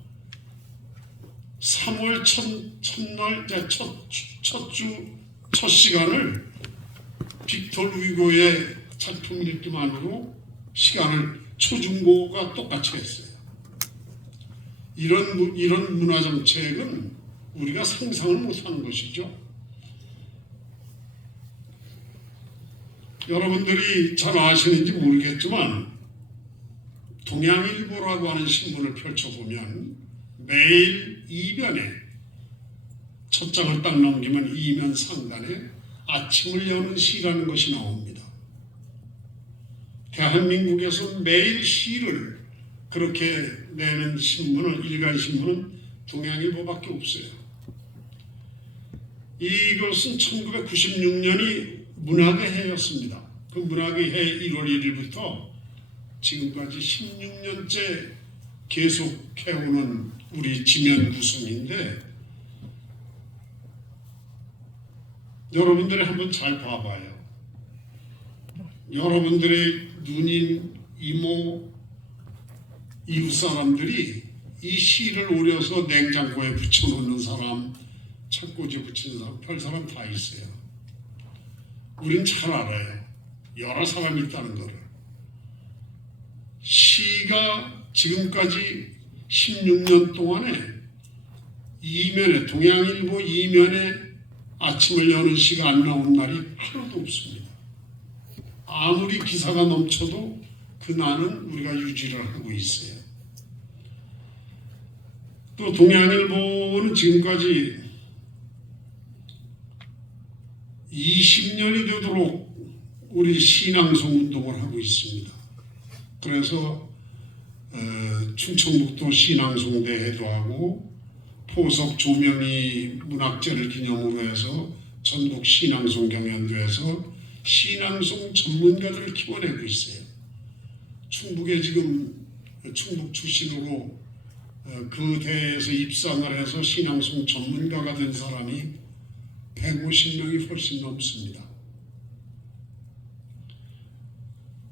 3월 첫날 첫 시간을 빅토르 위고의 작품 읽기만으로 시간을 초중고가 똑같이 했어요. 이런 문화 정책은 우리가 상상을 못하는 것이죠. 여러분들이 잘 아시는지 모르겠지만 동양일보라고 하는 신문을 펼쳐보면 매일 이면에 첫 장을 딱 넘기면 이면 상단에 아침을 여는 시라는 것이 나옵니다. 대한민국에서 매일 시를 그렇게 내는 신문은, 일간 신문은 동양일보밖에 없어요. 이것은 1996년이 문학의 해였습니다. 그 문학의 해 1월 1일부터 지금까지 16년째 계속해오는 우리 지면 구성인데 여러분들이 한번 잘 봐봐요. 여러분들의 누님, 이모, 이웃 사람들이 이 시를 오려서 냉장고에 붙여놓는 사람, 책꽂이에 붙이는 사람, 별 사람 다 있어요. 우린 잘 알아요. 여러 사람이 있다는 것을. 시가 지금까지 16년 동안에 이면에, 동양일보 이면에 아침을 여는 시가 안 나온 날이 하루도 없습니다. 아무리 기사가 넘쳐도 그 난은 우리가 유지를 하고 있어요. 또 동양일보는 지금까지 20년이 되도록 우리 신앙송 운동을 하고 있습니다. 그래서 충청북도 신앙송대회도 하고 포석 조명희 문학제를 기념으로 해서 전국 신앙송 경연대회에서 신앙송 전문가들을 키워내고 있어요. 충북에 지금 충북 출신으로 그 대회에서 입상을 해서 신앙송 전문가가 된 사람이 150명이 훨씬 넘습니다.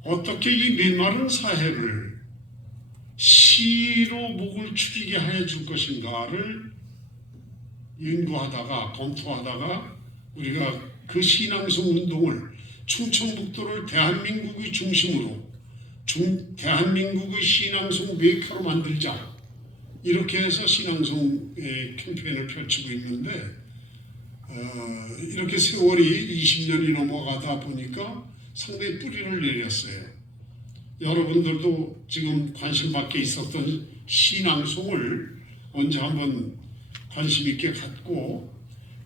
어떻게 이 메마른 사회를 시로 목을 축이게 해줄 것인가를 연구하다가 검토하다가 우리가 그 신앙송 운동을 충청북도를 대한민국의 중심으로 대한민국의 신앙송 메이커로 만들자 이렇게 해서 신앙송 캠페인을 펼치고 있는데 이렇게 세월이 20년이 넘어가다 보니까 상당히 뿌리를 내렸어요. 여러분들도 지금 관심 밖에 있었던 신앙송을 언제 한번 관심 있게 갖고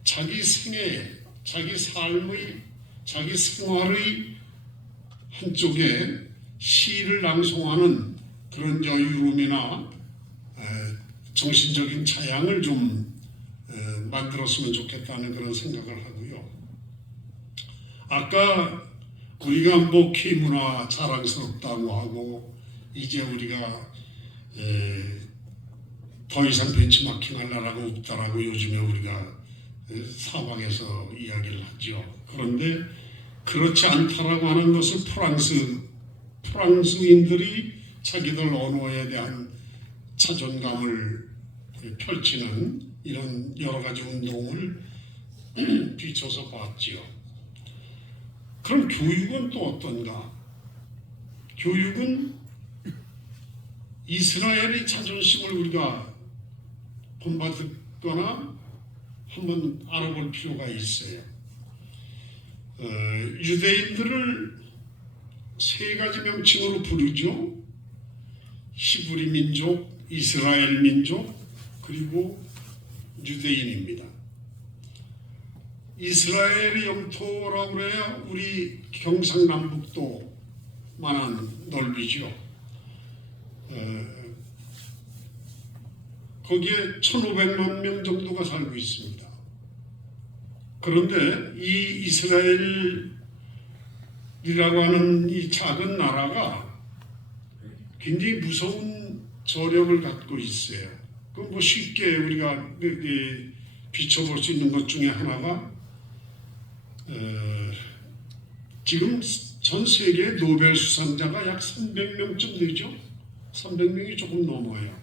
자기 생애, 자기 삶의, 자기 생활의 한쪽에 시를 낭송하는 그런 여유로움이나 정신적인 자양을 좀 만들었으면 좋겠다는 그런 생각을 하고요. 아까 우리가 뭐 K문화 자랑스럽다고 하고 이제 우리가 더 이상 벤치마킹할 나라가 없다라고 요즘에 우리가 사방에서 이야기를 하죠. 그런데 그렇지 않다라고 하는 것을 프랑스인들이 자기들 언어에 대한 자존감을 펼치는 이런 여러 가지 운동을 비춰서 봤지요. 그럼 교육은 또 어떤가? 교육은 이스라엘의 자존심을 우리가 본받거나 한번 알아볼 필요가 있어요. 유대인들을 세 가지 명칭으로 부르죠. 히브리 민족, 이스라엘 민족, 그리고 유대인입니다. 이스라엘의 영토라고 그래야 우리 경상남북도만한 넓이죠. 거기에 1,500만 명 정도가 살고 있습니다. 그런데 이 이스라엘이라고 하는 이 작은 나라가 굉장히 무서운 저력을 갖고 있어요. 그 뭐 쉽게 우리가 비춰볼 수 있는 것 중에 하나가 지금 전 세계 노벨 수상자가 약 300명쯤 되죠. 300명이 조금 넘어요.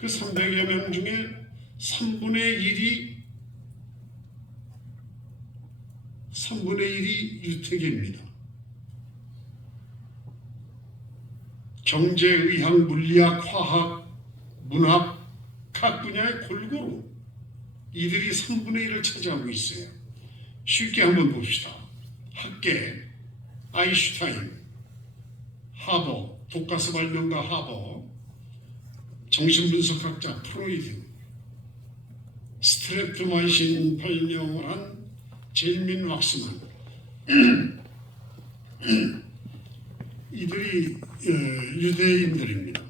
그 300여 명 중에 3분의 1이 유태계입니다. 경제, 의학, 물리학, 화학, 문학 각 분야에 골고루 이들이 3분의 1을 차지하고 있어요. 쉽게 한번 봅시다. 학계, 아인슈타인, 하버, 독가스 발명가 하버, 정신분석학자 프로이드, 스트랩토마이신 발명을 한 젤민 왁스만, 이들이 유대인들입니다.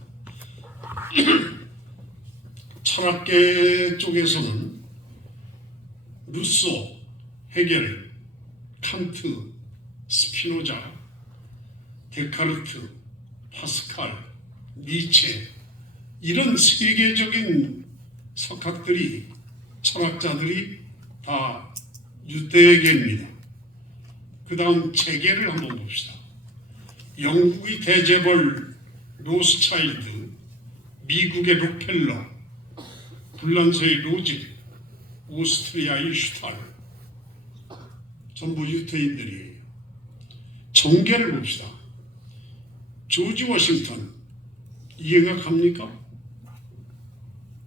철학계 쪽에서는 루소, 헤겔, 칸트, 스피노자, 데카르트, 파스칼, 니체 이런 세계적인 석학들이 철학자들이 다 유대계입니다. 그 다음 재계를 한번 봅시다. 영국의 대재벌 로스차일드, 미국의 록펠러, 불란서의 로즈, 오스트리아의 슈탈 전부 유대인들이에요. 정계를 봅시다. 조지 워싱턴 이해가 갑니까?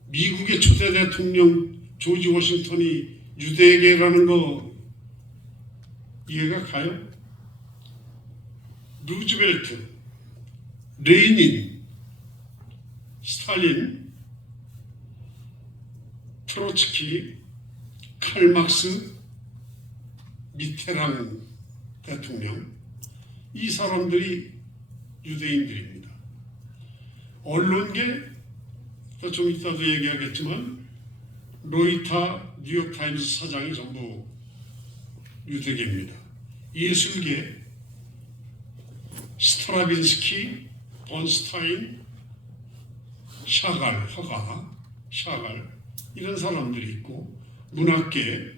미국의 초대 대통령 조지 워싱턴이 유대계라는 거 이해가 가요? 루즈벨트, 레닌, 스탈린, 트로츠키, 칼막스, 미테랑 대통령 이 사람들이 유대인들입니다. 언론계 좀 이따도 얘기하겠지만 로이터, 뉴욕타임스 사장이 전부 유대계입니다. 예술계 스트라빈스키, 번스타인, 샤갈, 화가, 샤갈 이런 사람들이 있고 문학계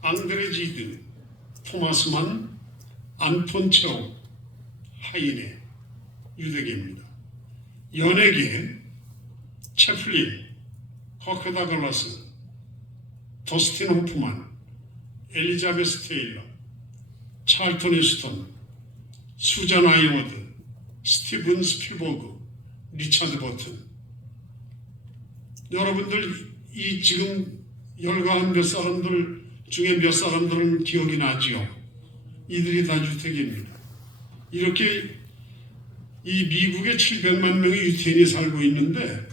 앙드레 지드, 토마스만, 안톤 체홉, 하이네 유대계입니다. 연예계 채플린, 커크 다글라스, 더스틴 호프만, 엘리자베스 테일러, 찰턴 헤스턴, 수잔 아이워드, 스티븐 스필버그, 리차드 버튼. 여러분들 이 지금 열과한 몇 사람들 중에 몇 사람들은 기억이 나지요. 이들이 다 유태계입니다. 이렇게 이 미국에 700만 명의 유태인이 살고 있는데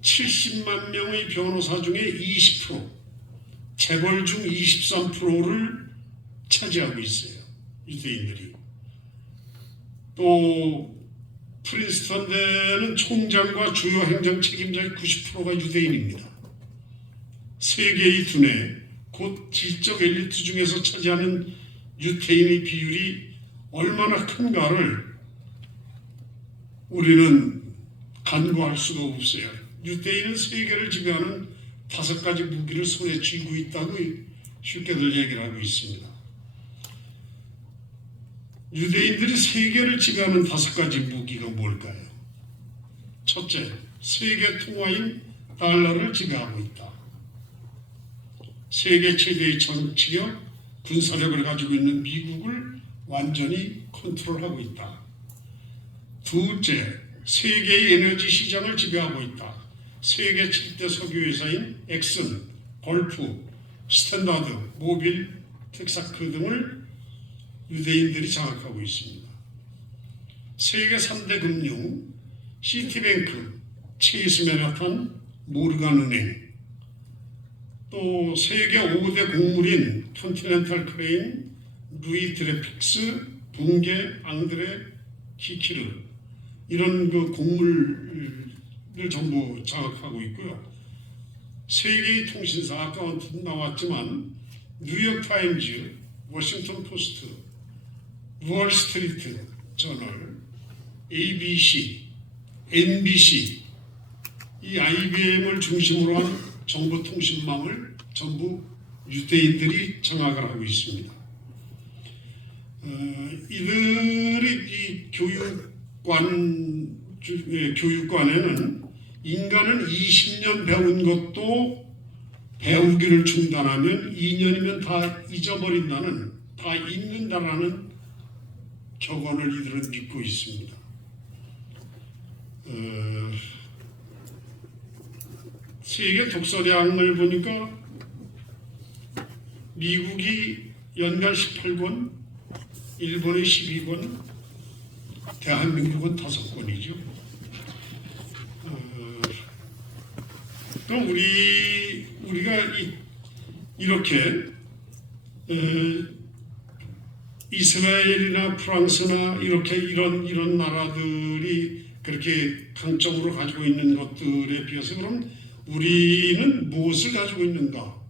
70만 명의 변호사 중에 20%, 재벌 중 23%를 차지하고 있어요. 유대인들이. 또 프린스턴 대는 총장과 주요 행정 책임자의 90%가 유대인입니다. 세계의 두뇌, 곧 질적 엘리트 중에서 차지하는 유대인의 비율이 얼마나 큰가를 우리는 간과할 수가 없어요. 유대인은 세계를 지배하는 5가지 무기를 손에 쥐고 있다고 쉽게들 얘기를 하고 있습니다. 유대인들이 세계를 지배하는 5가지 무기가 뭘까요? 첫째, 세계 통화인 달러를 지배하고 있다. 세계 최대의 정치력, 군사력을 가지고 있는 미국을 완전히 컨트롤하고 있다. 둘째, 세계의 에너지 시장을 지배하고 있다. 세계 7대 석유회사인 엑슨, 걸프, 스탠다드, 모빌, 텍사크 등을 유대인들이 장악하고 있습니다. 세계 3대 금융, 시티뱅크, 체이스 맨하탄, 모르간은행, 또 세계 5대 곡물인 컨티넨탈 크레인, 루이 드레픽스, 붕괴, 앙드레, 키키르 이런 그 곡물을 전부 장악하고 있고요. 세계의 통신사 아까 나왔지만 뉴욕타임즈, 워싱턴 포스트, 월스트리트 저널, ABC, NBC 이 IBM을 중심으로 한 정보통신망을 전부 유대인들이 장악을 하고 있습니다. 이들이 이 교육관에는 인간은 20년 배운 것도 배우기를 중단하면 2년이면 다 잊어버린다는, 다 잊는다라는 격언을 이들은 믿고 있습니다. 세계 독서량을 보니까 미국이 연간 18권, 일본의 12권, 대한민국은 5권이죠. 그럼 우리가 이렇게 이스라엘이나 프랑스나 이렇게 이런 나라들이 그렇게 강점으로 가지고 있는 것들에 비해서 그럼 우리는 무엇을 가지고 있는가?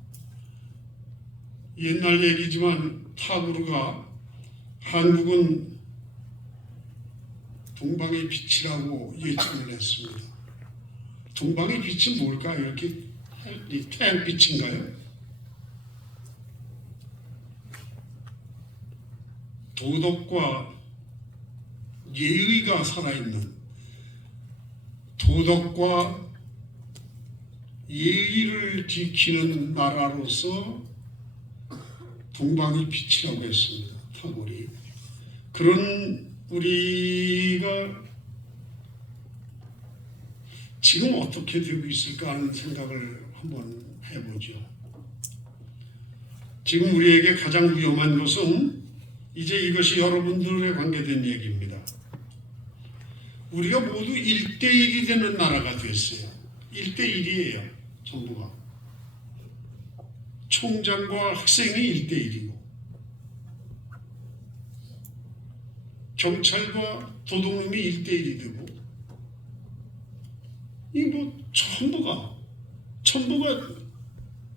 옛날 얘기지만 타구르가 한국은 동방의 빛이라고 예측을 했습니다. 동방의 빛이 뭘까요? 이렇게 태양빛인가요? 도덕과 예의가 살아있는, 도덕과 예의를 지키는 나라로서 동방의 빛이라고 했습니다. 타고리. 그런 우리가 지금 어떻게 되고 있을까 하는 생각을 한번 해보죠. 지금 우리에게 가장 위험한 것은 이제 이것이 여러분들에 관계된 얘기입니다. 우리가 모두 1대1이 되는 나라가 됐어요. 1대1이에요. 전부가. 총장과 학생이 1대1이고 경찰과 도둑놈이 1대1이 되고 이 뭐 전부가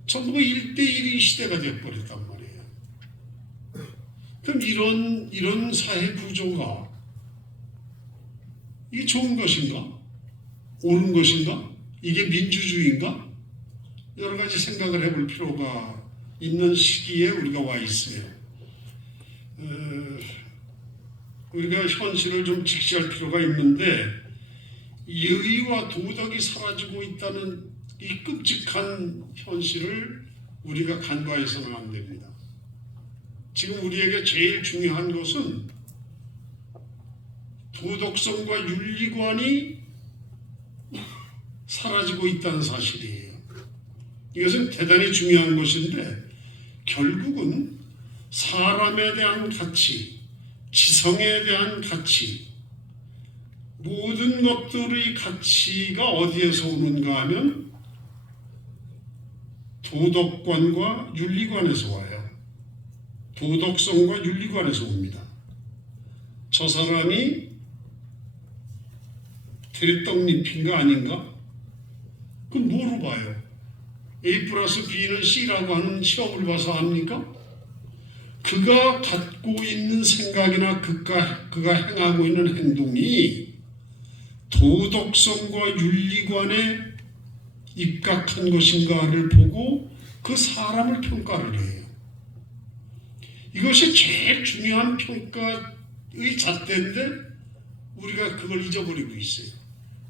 1대1이 시대가 되어버렸단 말이에요. 그럼 이런 사회 구조가 이게 좋은 것인가? 옳은 것인가? 이게 민주주의인가? 여러 가지 생각을 해볼 필요가 있는 시기에 우리가 와 있어요. 우리가 현실을 좀 직시할 필요가 있는데 예의와 도덕이 사라지고 있다는 이 끔찍한 현실을 우리가 간과해서는 안 됩니다. 지금 우리에게 제일 중요한 것은 도덕성과 윤리관이 사라지고 있다는 사실이에요. 이것은 대단히 중요한 것인데 결국은 사람에 대한 가치, 지성에 대한 가치, 모든 것들의 가치가 어디에서 오는가 하면 도덕관과 윤리관에서 와요. 도덕성과 윤리관에서 옵니다. 저 사람이 들떡잎인 거 아닌가? 그럼 뭐로 봐요? A 플러스 B는 C라고 하는 시험을 봐서 압니까? 그가 갖고 있는 생각이나 그가 행하고 있는 행동이 도덕성과 윤리관에 입각한 것인가를 보고 그 사람을 평가를 해요. 이것이 제일 중요한 평가의 잣대인데 우리가 그걸 잊어버리고 있어요.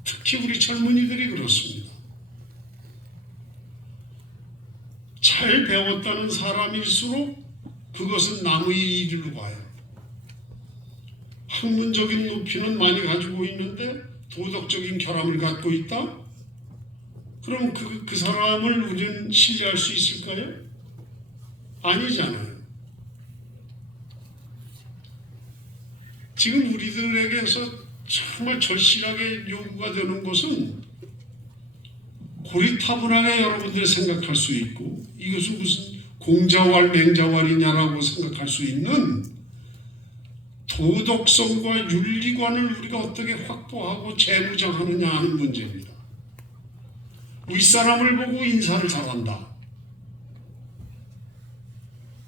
특히 우리 젊은이들이 그렇습니다. 잘 배웠다는 사람일수록 그것은 남의 일로 봐요. 학문적인 높이는 많이 가지고 있는데 도덕적인 결함을 갖고 있다? 그럼 그 사람을 우리는 신뢰할 수 있을까요? 아니잖아요. 지금 우리들에게서 정말 절실하게 요구가 되는 것은 고리타분하게 여러분들이 생각할 수 있고 이것은 무슨 공자왈 맹자왈이냐라고 생각할 수 있는 도덕성과 윤리관을 우리가 어떻게 확보하고 재무장하느냐 하는 문제입니다. 윗사람을 보고 인사를 잘한다.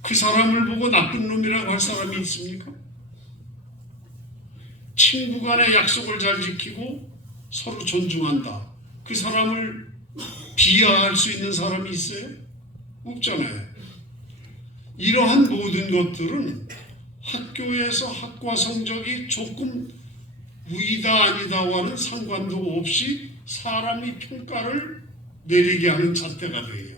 그 사람을 보고 나쁜 놈이라고 할 사람이 있습니까? 친구 간의 약속을 잘 지키고 서로 존중한다. 그 사람을 비하할 수 있는 사람이 있어요? 없잖아요. 이러한 모든 것들은 학교에서 학과 성적이 조금 위다 아니다와는 상관도 없이 사람의 평가를 내리게 하는 잣대가 돼요.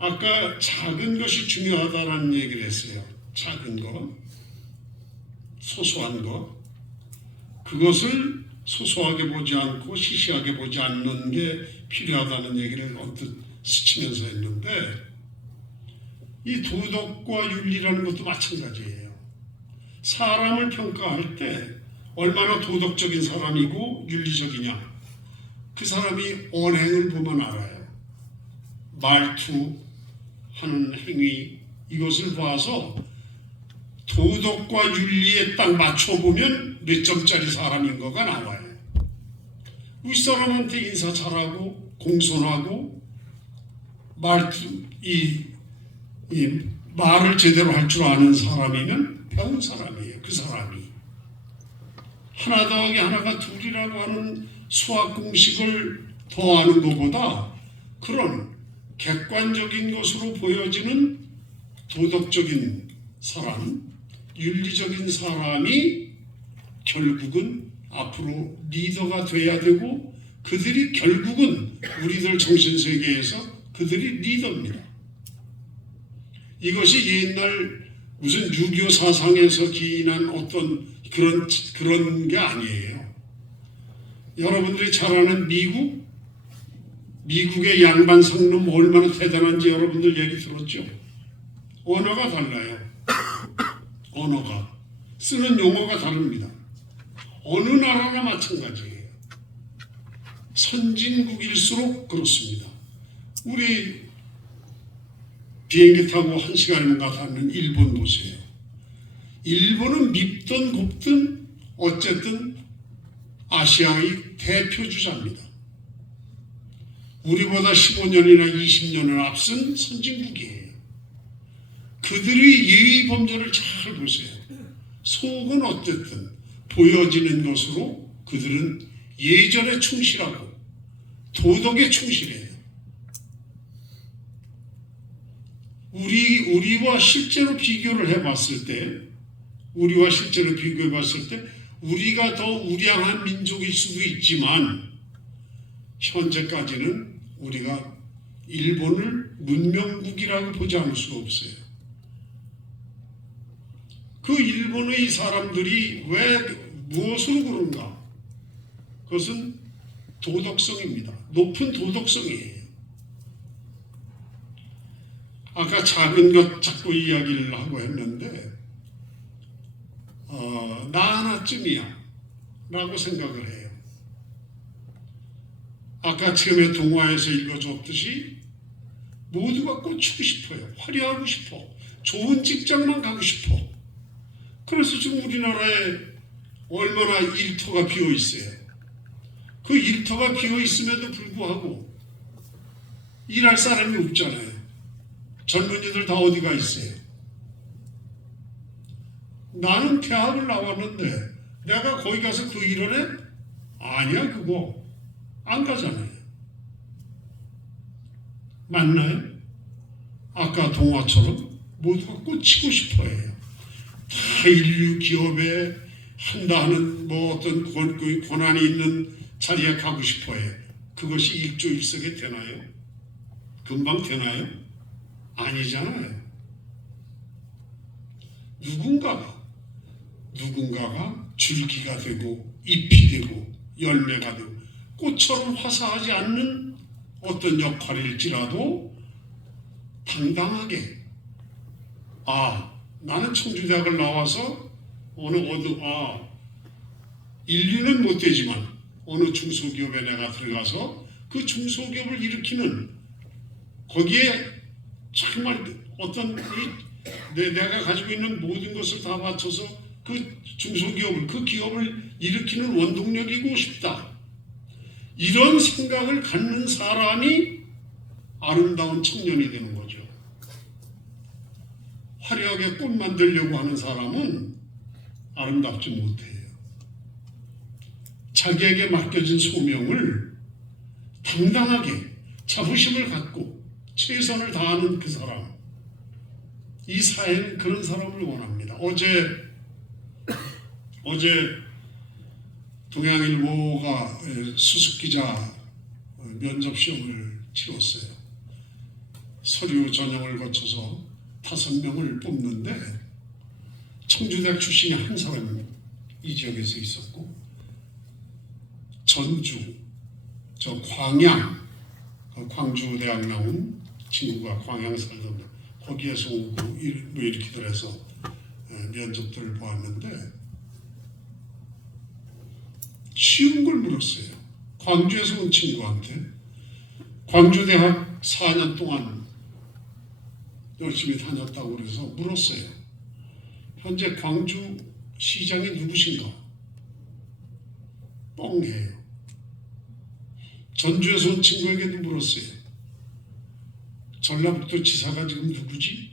아까 작은 것이 중요하다는 얘기를 했어요. 작은 것, 소소한 것, 그것을 소소하게 보지 않고 시시하게 보지 않는 게 필요하다는 얘기를 언뜻 스치면서 했는데 이 도덕과 윤리라는 것도 마찬가지예요. 사람을 평가할 때 얼마나 도덕적인 사람이고 윤리적이냐 그 사람이 언행을 보면 알아요. 말투, 하는 행위 이것을 봐서 도덕과 윤리에 딱 맞춰보면 몇 점짜리 사람인 거가 나와요. 윗사람한테 인사 잘하고 공손하고 말투 이 말을 제대로 할 줄 아는 사람이면 배운 사람이에요. 그 사람이 하나 더하기 하나가 둘이라고 하는 수학 공식을 더하는 것보다 그런 객관적인 것으로 보여지는 도덕적인 사람, 윤리적인 사람이 결국은 앞으로 리더가 돼야 되고 그들이 결국은 우리들 정신세계에서 그들이 리더입니다. 이것이 옛날 무슨 6.25 사상에서 기인한 어떤 그런 게 아니에요. 여러분들이 잘 아는 미국의 양반 상놈 얼마나 대단한지 여러분들 얘기 들었죠? 언어가 달라요. 언어가 쓰는 용어가 다릅니다. 어느 나라나 마찬가지예요. 선진국일수록 그렇습니다. 우리 비행기 타고 1시간이면 가는 일본 보세요. 일본은 밉든 곱든 어쨌든 아시아의 대표 주자입니다. 우리보다 15년이나 20년을 앞선 선진국이에요. 그들의 예의 범절을 잘 보세요. 속은 어쨌든 보여지는 것으로 그들은 예전에 충실하고 도덕에 충실해요. 우리와 실제로 비교를 해봤을 때 우리가 더 우량한 민족일 수도 있지만 현재까지는 우리가 일본을 문명국이라고 보지 않을 수가 없어요. 그 일본의 사람들이 왜 무엇으로 그런가? 그것은 도덕성입니다. 높은 도덕성이에요. 아까 작은 것 자꾸 이야기를 하고 했는데 나 하나쯤이야 라고 생각을 해요. 아까 처음에 동화에서 읽어줬듯이 모두가 꽂히고 싶어요. 화려하고 싶어. 좋은 직장만 가고 싶어. 그래서 지금 우리나라에 얼마나 일터가 비어 있어요. 그 일터가 비어 있음에도 불구하고 일할 사람이 없잖아요. 젊은이들 다 어디가 있어요? 나는 대학을 나왔는데 내가 거기 가서 그 일을 해? 아니야, 그거 안 가잖아요. 맞나요? 아까 동화처럼 모두가 꽂히고 싶어해요. 다 인류 기업에 한다 하는 뭐 어떤 권한이 있는 자리에 가고 싶어해요. 그것이 일조일석에 되나요? 금방 되나요? 아니잖아요. 누군가가 줄기가 되고 잎이 되고 열매가 되고 꽃처럼 화사하지 않는 어떤 역할일지라도 당당하게 나는 청주대학을 나와서 인류는 못 되지만 어느 중소기업에 내가 들어가서 그 중소기업을 일으키는 거기에 정말 어떤 내가 가지고 있는 모든 것을 다 바쳐서 그 중소기업을 그 기업을 일으키는 원동력이고 싶다. 이런 생각을 갖는 사람이 아름다운 청년이 되는 거죠. 화려하게 꽃 만들려고 하는 사람은 아름답지 못해요. 자기에게 맡겨진 소명을 당당하게 자부심을 갖고 최선을 다하는 그 사람, 이 사회는 그런 사람을 원합니다. 어제 동양일보가 수습기자 면접 시험을 치렀어요. 서류 전형을 거쳐서 5명을 뽑는데 청주대학 출신이 한 사람이 이 지역에서 있었고, 전주, 광주대학 나온 친구가 광양 살던 거기에서 오고 뭐 이렇게들 해서 면접들을 보았는데 쉬운 걸 물었어요. 광주에서 온 친구한테 광주대학 4년 동안 열심히 다녔다고 그래서 물었어요. 현재 광주시장이 누구신가? 뻥해요. 전주에서 온 친구에게도 물었어요. 전라북도 지사가 지금 누구지?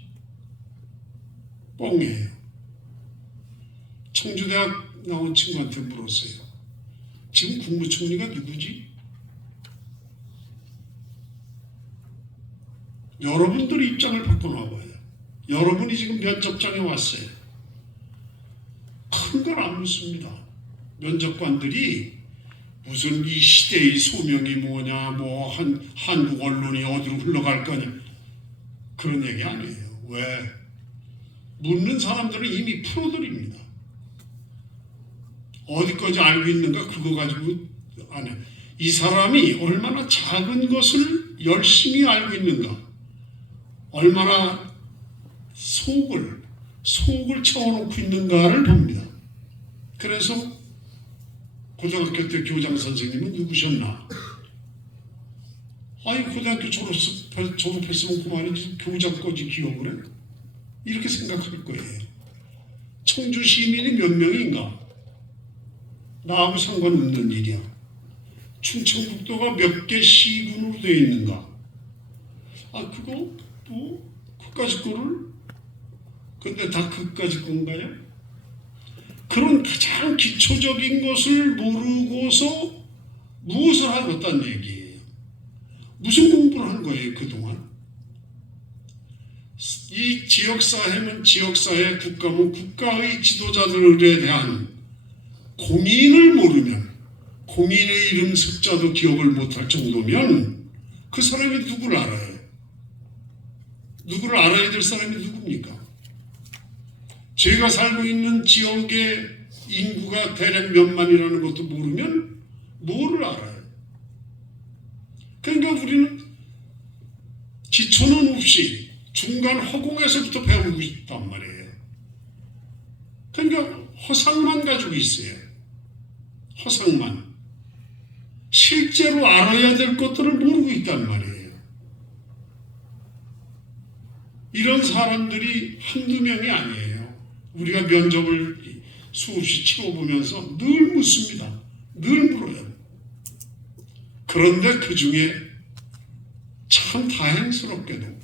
뻥해요. 청주대학 나온 친구한테 물었어요. 지금 국무총리가 누구지? 여러분들이 입장을 바꿔놔봐요. 여러분이 지금 면접장에 왔어요. 큰 걸 안 묻습니다. 면접관들이 무슨 이 시대의 소명이 뭐냐, 뭐 한국 언론이 어디로 흘러갈 거냐, 그런 얘기 아니에요. 왜? 묻는 사람들은 이미 프로들입니다. 어디까지 알고 있는가 그거 가지고 안 해. 이 사람이 얼마나 작은 것을 열심히 알고 있는가, 얼마나 속을 채워놓고 있는가를 봅니다. 그래서 고등학교 때 교장 선생님은 누구셨나? 고등학교 졸업했으면 그만이지 교장 거지 기억을 해? 이렇게 생각할 거예요. 청주 시민이 몇 명인가? 나하고 상관없는 일이야. 충청북도가 몇 개 시군으로 되어 있는가? 그거 뭐 그까짓 거를 근데 다 그까짓 건가요? 그런 가장 기초적인 것을 모르고서 무엇을 하겠다는 얘기예요. 무슨 공부를 한 거예요 그동안? 이 지역사회는 지역사회, 국가는 국가의 지도자들에 대한 공인을 모르면, 공인의 이름 습자도 기억을 못할 정도면 그 사람이 누구를 알아요? 누구를 알아야 될 사람이 누굽니까? 제가 살고 있는 지역의 인구가 대략 몇만이라는 것도 모르면 뭐를 알아요? 그러니까 우리는 기초는 없이 중간 허공에서부터 배우고 있단 말이에요. 그러니까 허상만 가지고 있어요. 허상만. 실제로 알아야 될 것들을 모르고 있단 말이에요. 이런 사람들이 한두 명이 아니에요. 우리가 면접을 수없이 치러보면서 늘 묻습니다. 늘 물어요. 그런데 그 중에 참 다행스럽게도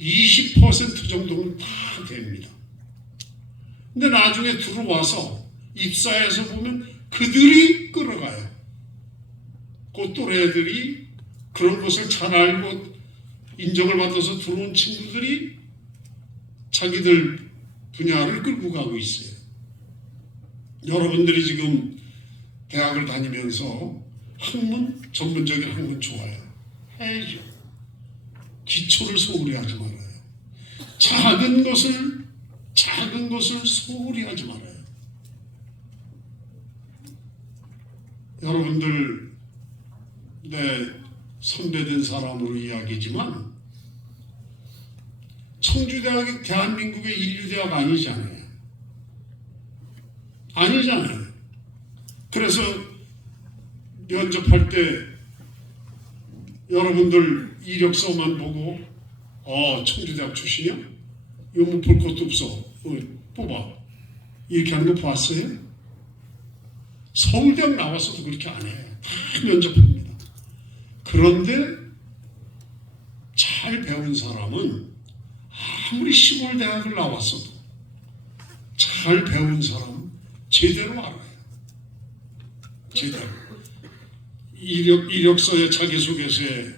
20% 정도는 다 됩니다. 근데 나중에 들어와서 입사해서 보면 그들이 끌어가요. 그 또래들이 그런 것을 잘 알고 인정을 받아서 들어온 친구들이 자기들 분야를 끌고 가고 있어요. 여러분들이 지금 대학을 다니면서 학문, 전문적인 학문 좋아요. 해야죠. 기초를 소홀히 하지 말아요. 작은 것을 소홀히 하지 말아요. 여러분들 내 선배된 사람으로 이야기지만 청주대학이 대한민국의 인류대학 아니잖아요. 아니잖아요. 그래서 면접할 때 여러분들 이력서만 보고 청주대학 출신이야? 이거 뭐 볼 것도 없어. 뽑아. 이렇게 하는 거 봤어요? 서울대학 나와서도 그렇게 안 해요. 다 면접합니다. 그런데 잘 배운 사람은 아무리 시골대학을 나왔어도 잘 배운 사람은 제대로 알아요. 제대로. 이력서에 자기소개서에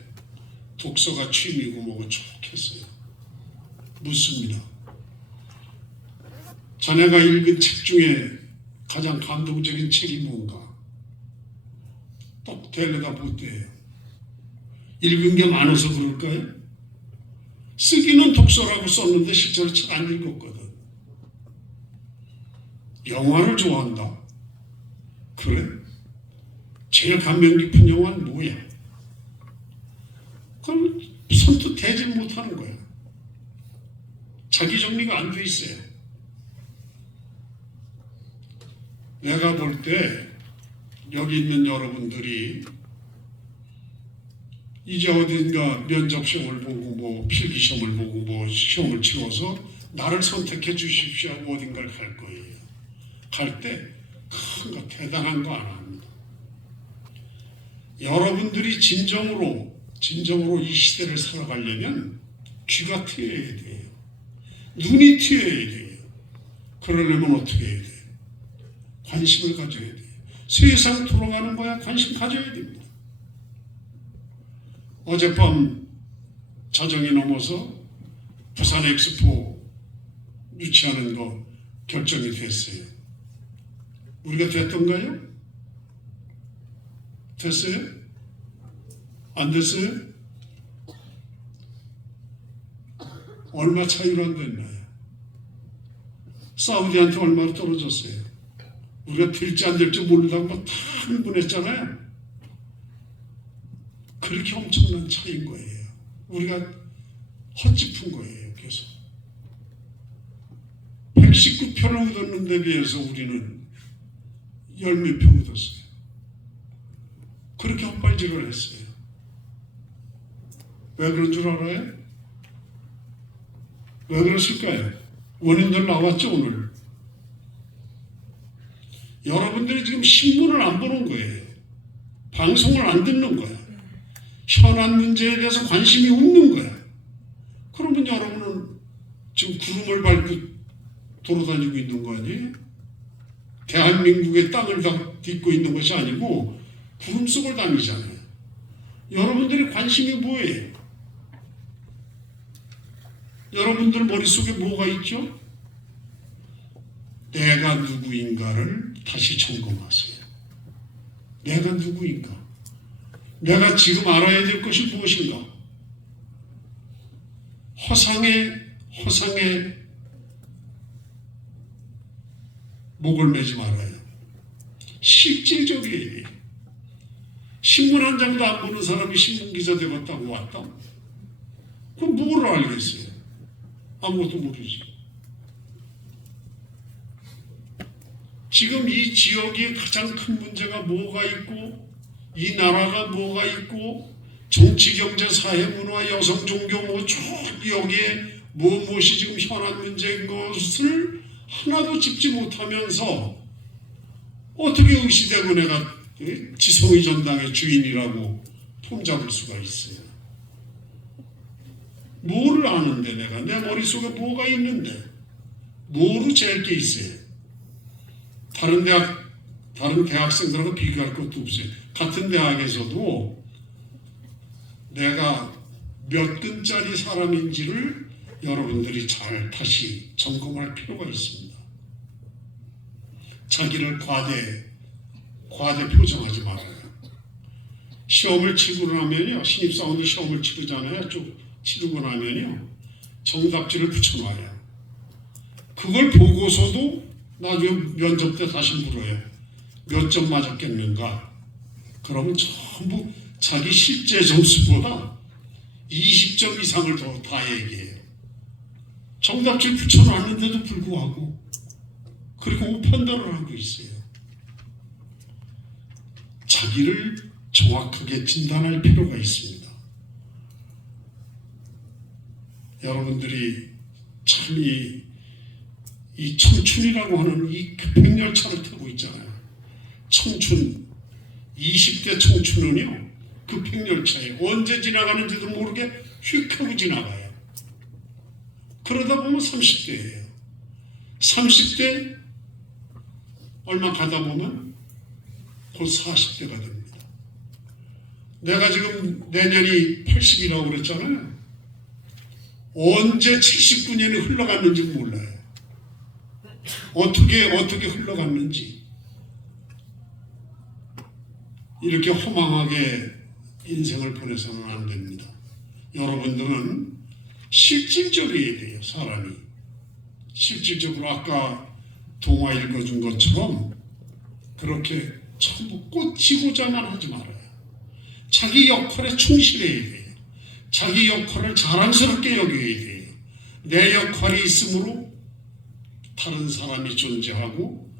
독서가 취미고 뭐고 쭉 했어요. 묻습니다. 자네가 읽은 책 중에 가장 감동적인 책이 뭔가? 딱 대려다 보대요. 읽은 게 많아서 그럴까요? 쓰기는 독서라고 썼는데 실제로 책 안 읽었거든. 영화를 좋아한다. 그래? 제일 감명 깊은 영화는 뭐야? 그걸 선뜻 대지 못하는 거야. 자기 정리가 안 돼 있어요. 내가 볼 때 여기 있는 여러분들이 이제 어딘가 면접 시험을 보고 뭐 필기 시험을 보고 뭐 시험을 치러서 나를 선택해 주십시오 하고 어딘가를 갈 거예요. 갈 때 큰 거 대단한 거 안 합니다. 여러분들이 진정으로 이 시대를 살아가려면 귀가 트여야 돼요. 눈이 트여야 돼요. 그러려면 어떻게 해야 돼요? 관심을 가져야 돼요. 세상 돌아가는 거야 관심 가져야 됩니다. 어젯밤 자정이 넘어서 부산 엑스포 유치하는 거 결정이 됐어요. 우리가 됐던가요? 됐어요? 안 됐어요? 얼마 차이로 안 됐나요? 사우디한테 얼마로 떨어졌어요? 우리가 될지 안 될지 모른다고 다 흥분했잖아요. 그렇게 엄청난 차이인 거예요. 우리가 헛짚은 거예요. 그래서 119표를 얻었는데 비해서 우리는 10몇 표 얻었어요. 그렇게 헛발질을 했어요. 왜 그런 줄 알아요? 왜 그랬을까요? 원인들 나왔죠 오늘. 여러분들이 지금 신문을 안 보는 거예요. 방송을 안 듣는 거야. 현안 문제에 대해서 관심이 없는 거야. 그러면 여러분은 지금 구름을 밟고 돌아다니고 있는 거 아니에요? 대한민국의 땅을 딛고 있는 것이 아니고 구름 속을 다니잖아요. 여러분들의 관심이 뭐예요? 여러분들 머릿속에 뭐가 있죠? 내가 누구인가를 다시 점검하세요. 내가 누구인가? 내가 지금 알아야 될 것이 무엇인가? 허상에 목을 매지 말아요. 실질적이에요. 신문 한 장도 안 보는 사람이 신문기자 되었다고 왔다? 그럼 뭘 알겠어요? 아무것도 모르지. 지금 이 지역의 가장 큰 문제가 뭐가 있고 이 나라가 뭐가 있고 정치, 경제, 사회, 문화, 여성, 종교 쭉 여기에 무엇이 지금 현안 문제인 것을 하나도 짚지 못하면서 어떻게 의시되고 내가 지성의 전당의 주인이라고 폼잡을 수가 있어요. 뭐를 아는데 내가 내 머릿속에 뭐가 있는데 뭐로 잴 게 있어요. 다른 대학생들하고 비교할 것도 없어요. 같은 대학에서도 내가 몇 근짜리 사람인지를 여러분들이 잘 다시 점검할 필요가 있습니다. 자기를 과대 표정하지 말아요. 시험을 치고 나면요, 신입사원들 시험을 치르잖아요. 쭉 치르고 나면요, 정답지를 붙여놔요. 그걸 보고서도 나중에 면접 때 다시 물어요. 몇 점 맞았겠는가? 그러면 전부 자기 실제 점수보다 20점 이상을 더 다 얘기해요. 정답지 붙여놨는데도 불구하고 그리고 판단을 하고 있어요. 자기를 정확하게 진단할 필요가 있습니다. 여러분들이 참 이 청춘이라고 하는 이 급행열차를 타고 있잖아요. 청춘, 20대 청춘은요, 급행열차에 언제 지나가는지도 모르게 휙 하고 지나가요. 그러다 보면 30대예요. 30대 얼마 가다 보면 곧 40대가 됩니다. 내가 지금 내년이 80이라고 그랬잖아요. 언제 79년이 흘러갔는지 몰라요. 어떻게 흘러갔는지. 이렇게 허망하게 인생을 보내서는 안 됩니다. 여러분들은 실질적이어야 돼요. 사람이 실질적으로 아까 동화 읽어준 것처럼 그렇게 전부 꽂히고자만 하지 말아요. 자기 역할에 충실해야 돼요. 자기 역할을 자랑스럽게 여겨야 돼요. 내 역할이 있으므로 다른 사람이 존재하고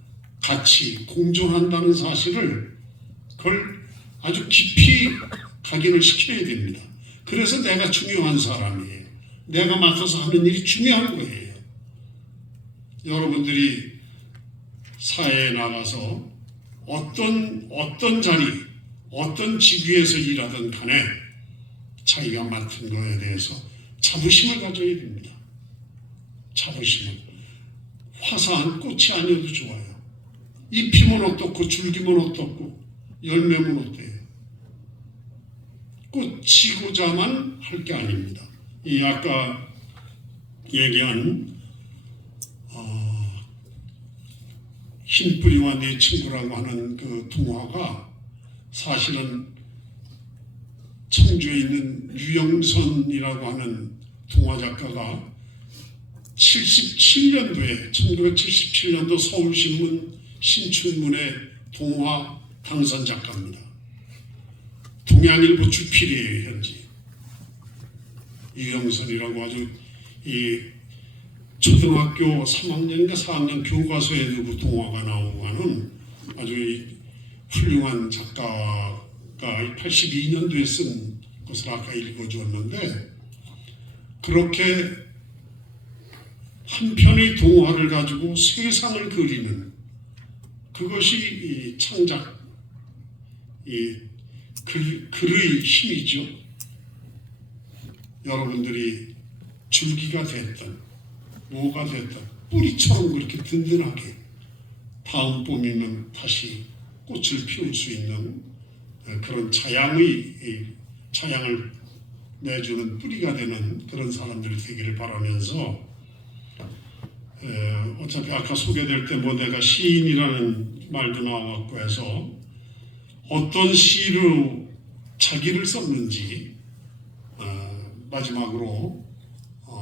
같이 공존한다는 사실을 그걸 아주 깊이 각인을 시켜야 됩니다. 그래서 내가 중요한 사람이에요. 내가 맡아서 하는 일이 중요한 거예요. 여러분들이 사회에 나가서 어떤 자리, 어떤 직위에서 일하든 간에 자기가 맡은 거에 대해서 자부심을 가져야 됩니다. 자부심을. 화사한 꽃이 아니어도 좋아요. 잎이면 어떻고 줄기면 어떻고 열매면 어때요? 꽂히고자만 할 게 아닙니다. 이 아까 얘기한 흰뿌리와 내 친구라고 하는 그 동화가 사실은 청주에 있는 유영선이라고 하는 동화 작가가 1977년도 서울신문 신춘문예 동화 당선 작가입니다. 동양일보 주필이에요, 현재. 유영선이라고 아주 이 초등학교 3학년인가 4학년 교과서에 두고 동화가 나오고 하는 아주 훌륭한 작가가 82년도에 쓴 것을 아까 읽어주었는데, 그렇게 한 편의 동화를 가지고 세상을 그리는 그것이 이 창작, 이 글의 힘이죠. 여러분들이 줄기가 됐든 뭐가 됐든 뿌리처럼 그렇게 든든하게 다음 봄이면 다시 꽃을 피울 수 있는 그런 차양을 내주는 뿌리가 되는 그런 사람들이 되기를 바라면서, 어차피 아까 소개될 때 뭐 내가 시인이라는 말도 나왔고 해서 어떤 시로 자기를 썼는지 마지막으로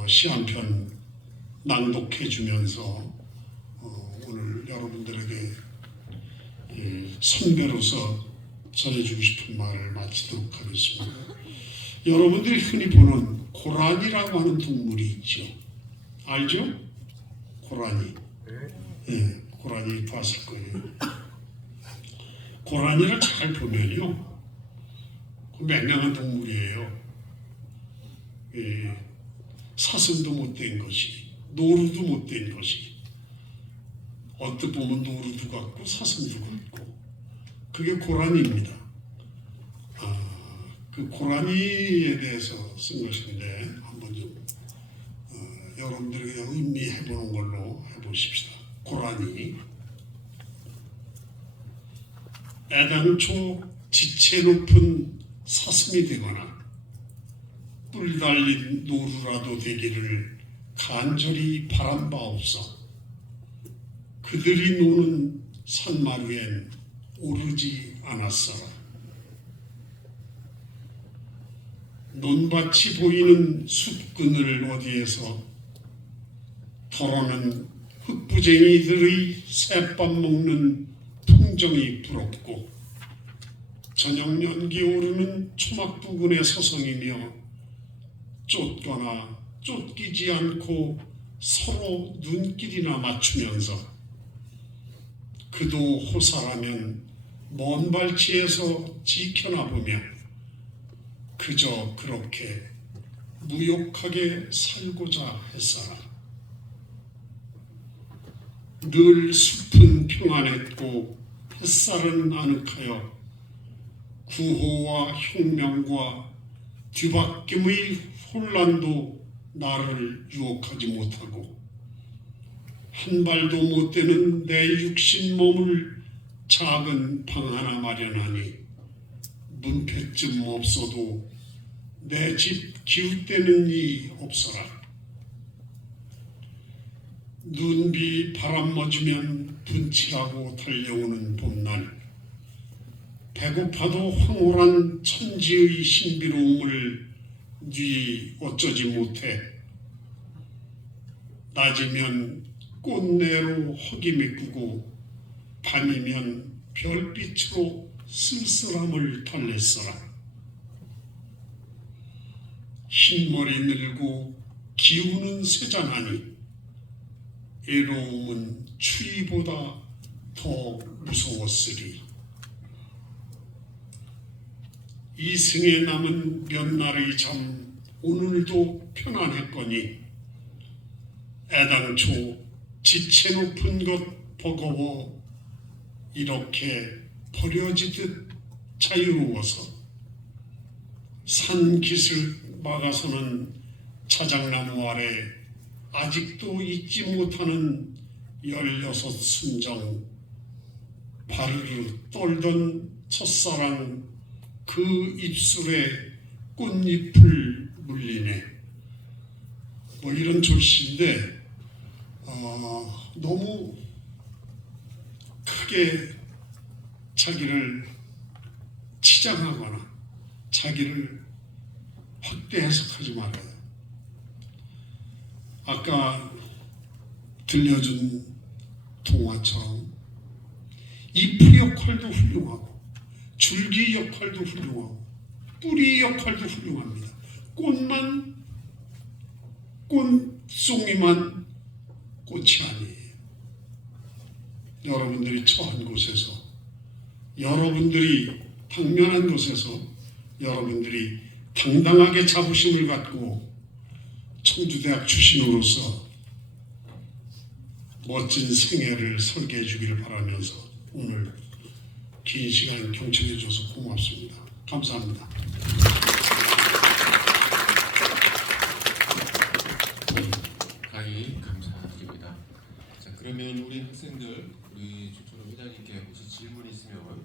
시 한 편 낭독해 주면서 오늘 여러분들에게 선배로서 전해주고 싶은 말을 마치도록 하겠습니다. 여러분들이 흔히 보는 고라니라고 하는 동물이 있죠. 알죠? 고라니. 네, 고라니 봤을 거예요. 고라니를 잘 보면요, 맹랑한 동물이에요. 사슴도 못된 것이, 노루도 못된 것이, 어떻게 보면 노루도 같고 사슴도 같고 그게 고라니입니다. 그 고라니에 대해서 쓴 것인데 한번 좀 여러분들에게 의미해보는 걸로 해보십시다. 고라니. 애당초 지체 높은 사슴이 되거나 뿔 달린 노루라도 되기를 간절히 바람바옵소. 그들이 노는 산마루엔 오르지 않았어라. 논밭이 보이는 숲근을 어디에서 덜어는 흑부쟁이들의 새밥 먹는 풍정이 부럽고 저녁 연기 오르는 초막 부근의 서성이며 쫓거나 쫓기지 않고 서로 눈길이나 맞추면서 그도 호사라면 먼 발치에서 지켜나보며 그저 그렇게 무욕하게 살고자 했사라. 늘 숲은 평안했고 햇살은 아늑하여 구호와 혁명과 뒤바뀜의 혼란도 나를 유혹하지 못하고 한 발도 못 되는 내 육신 몸을 작은 방 하나 마련하니 문패쯤 없어도 내 집 기웃대는 이 없어라. 눈비 바람 맞으면 분칠하고 달려오는 봄날 배고파도 황홀한 천지의 신비로움을 네 어쩌지 못해. 낮이면 꽃내로 허기미 꾸고 밤이면 별빛으로 쓸쓸함을 달랬어라. 흰머리 늘고 기우는 세잔하니 애로움은 추위보다 더 무서웠으리. 이승에 남은 몇 날의 잠 오늘도 편안했거니 애당초 지체 높은 것 버거워 이렇게 버려지듯 자유로워서 산 깃을 막아서는 차장나무 아래 아직도 잊지 못하는 16 순정 바르르 떨던 첫사랑 그 입술에 꽃잎을 물리네. 뭐 이런 절시인데 너무 크게 자기를 치장하거나 자기를 확대 해석하지 말아요. 아까 들려준 동화처럼 잎의 역할도 훌륭하고 줄기 역할도 훌륭하고 뿌리 역할도 훌륭합니다. 꽃송이만 꽃이 아니에요. 여러분들이 처한 곳에서 여러분들이 당면한 곳에서 여러분들이 당당하게 자부심을 갖고 청주대학 출신으로서 멋진 생애를 설계해 주기를 바라면서 오늘 긴 시간 경청해 줘서 고맙습니다. 감사합니다. 강의 감사드립니다. 자, 그러면 우리 학생들, 우리 조철호 회장님께 혹시 질문이 있으면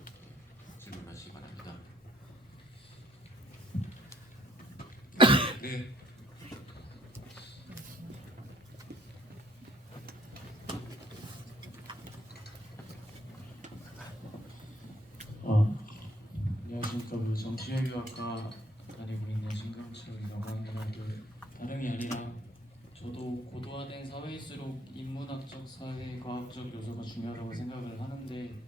질문하시기 바랍니다. 네. 안녕하십니까. 정치외교학과 다니고 있는 신강철이라고 합니다. 다름이 아니라 저도 고도화된 사회일수록 인문학적, 사회과학적 요소가 중요하다고 생각을 하는데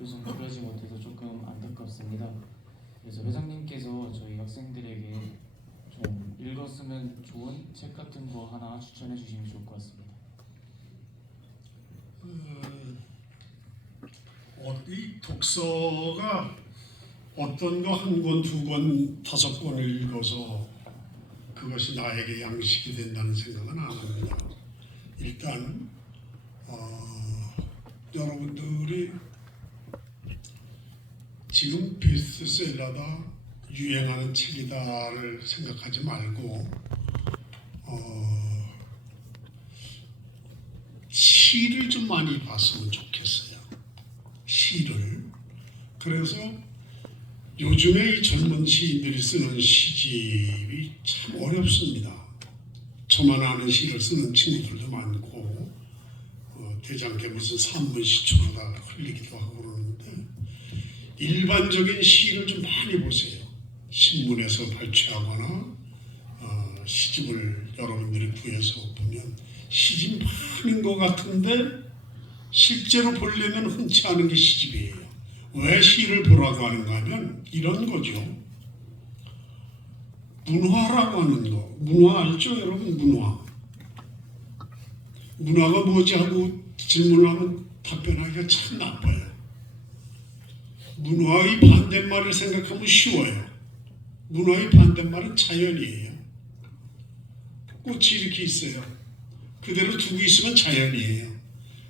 요즘 그러지 못해서 조금 안타깝습니다. 그래서 회장님께서 저희 학생들에게 좀 읽었으면 좋은 책 같은 거 하나 추천해 주시면 좋을 것 같습니다. 이 독서가 어떤 거 한 권, 두 권, 5권을 읽어서 그것이 나에게 양식이 된다는 생각은 안 합니다. 일단 여러분들이 지금 베스트셀러다, 유행하는 책이다를 생각하지 말고 시를 좀 많이 봤으면 좋겠어요. 시를. 그래서 요즘에 이 젊은 시인들이 쓰는 시집이 참 어렵습니다. 저만 아는 시를 쓰는 친구들도 많고 대장께 무슨 산문시초로 다 흘리기도 하고 그러는데 일반적인 시를 좀 많이 보세요. 신문에서 발췌하거나 시집을 여러분들이 구해서 보면 시집 많은 것 같은데 실제로 보려면 흔치 않은 게 시집이에요. 왜 시를 보라고 하는가 하면 이런 거죠. 문화라고 하는 거. 문화 알죠 여러분? 문화. 문화가 뭐지 하고 질문을 하면 답변하기가 참 나빠요. 문화의 반대말을 생각하면 쉬워요. 문화의 반대말은 자연이에요. 꽃이 이렇게 있어요. 그대로 두고 있으면 자연이에요.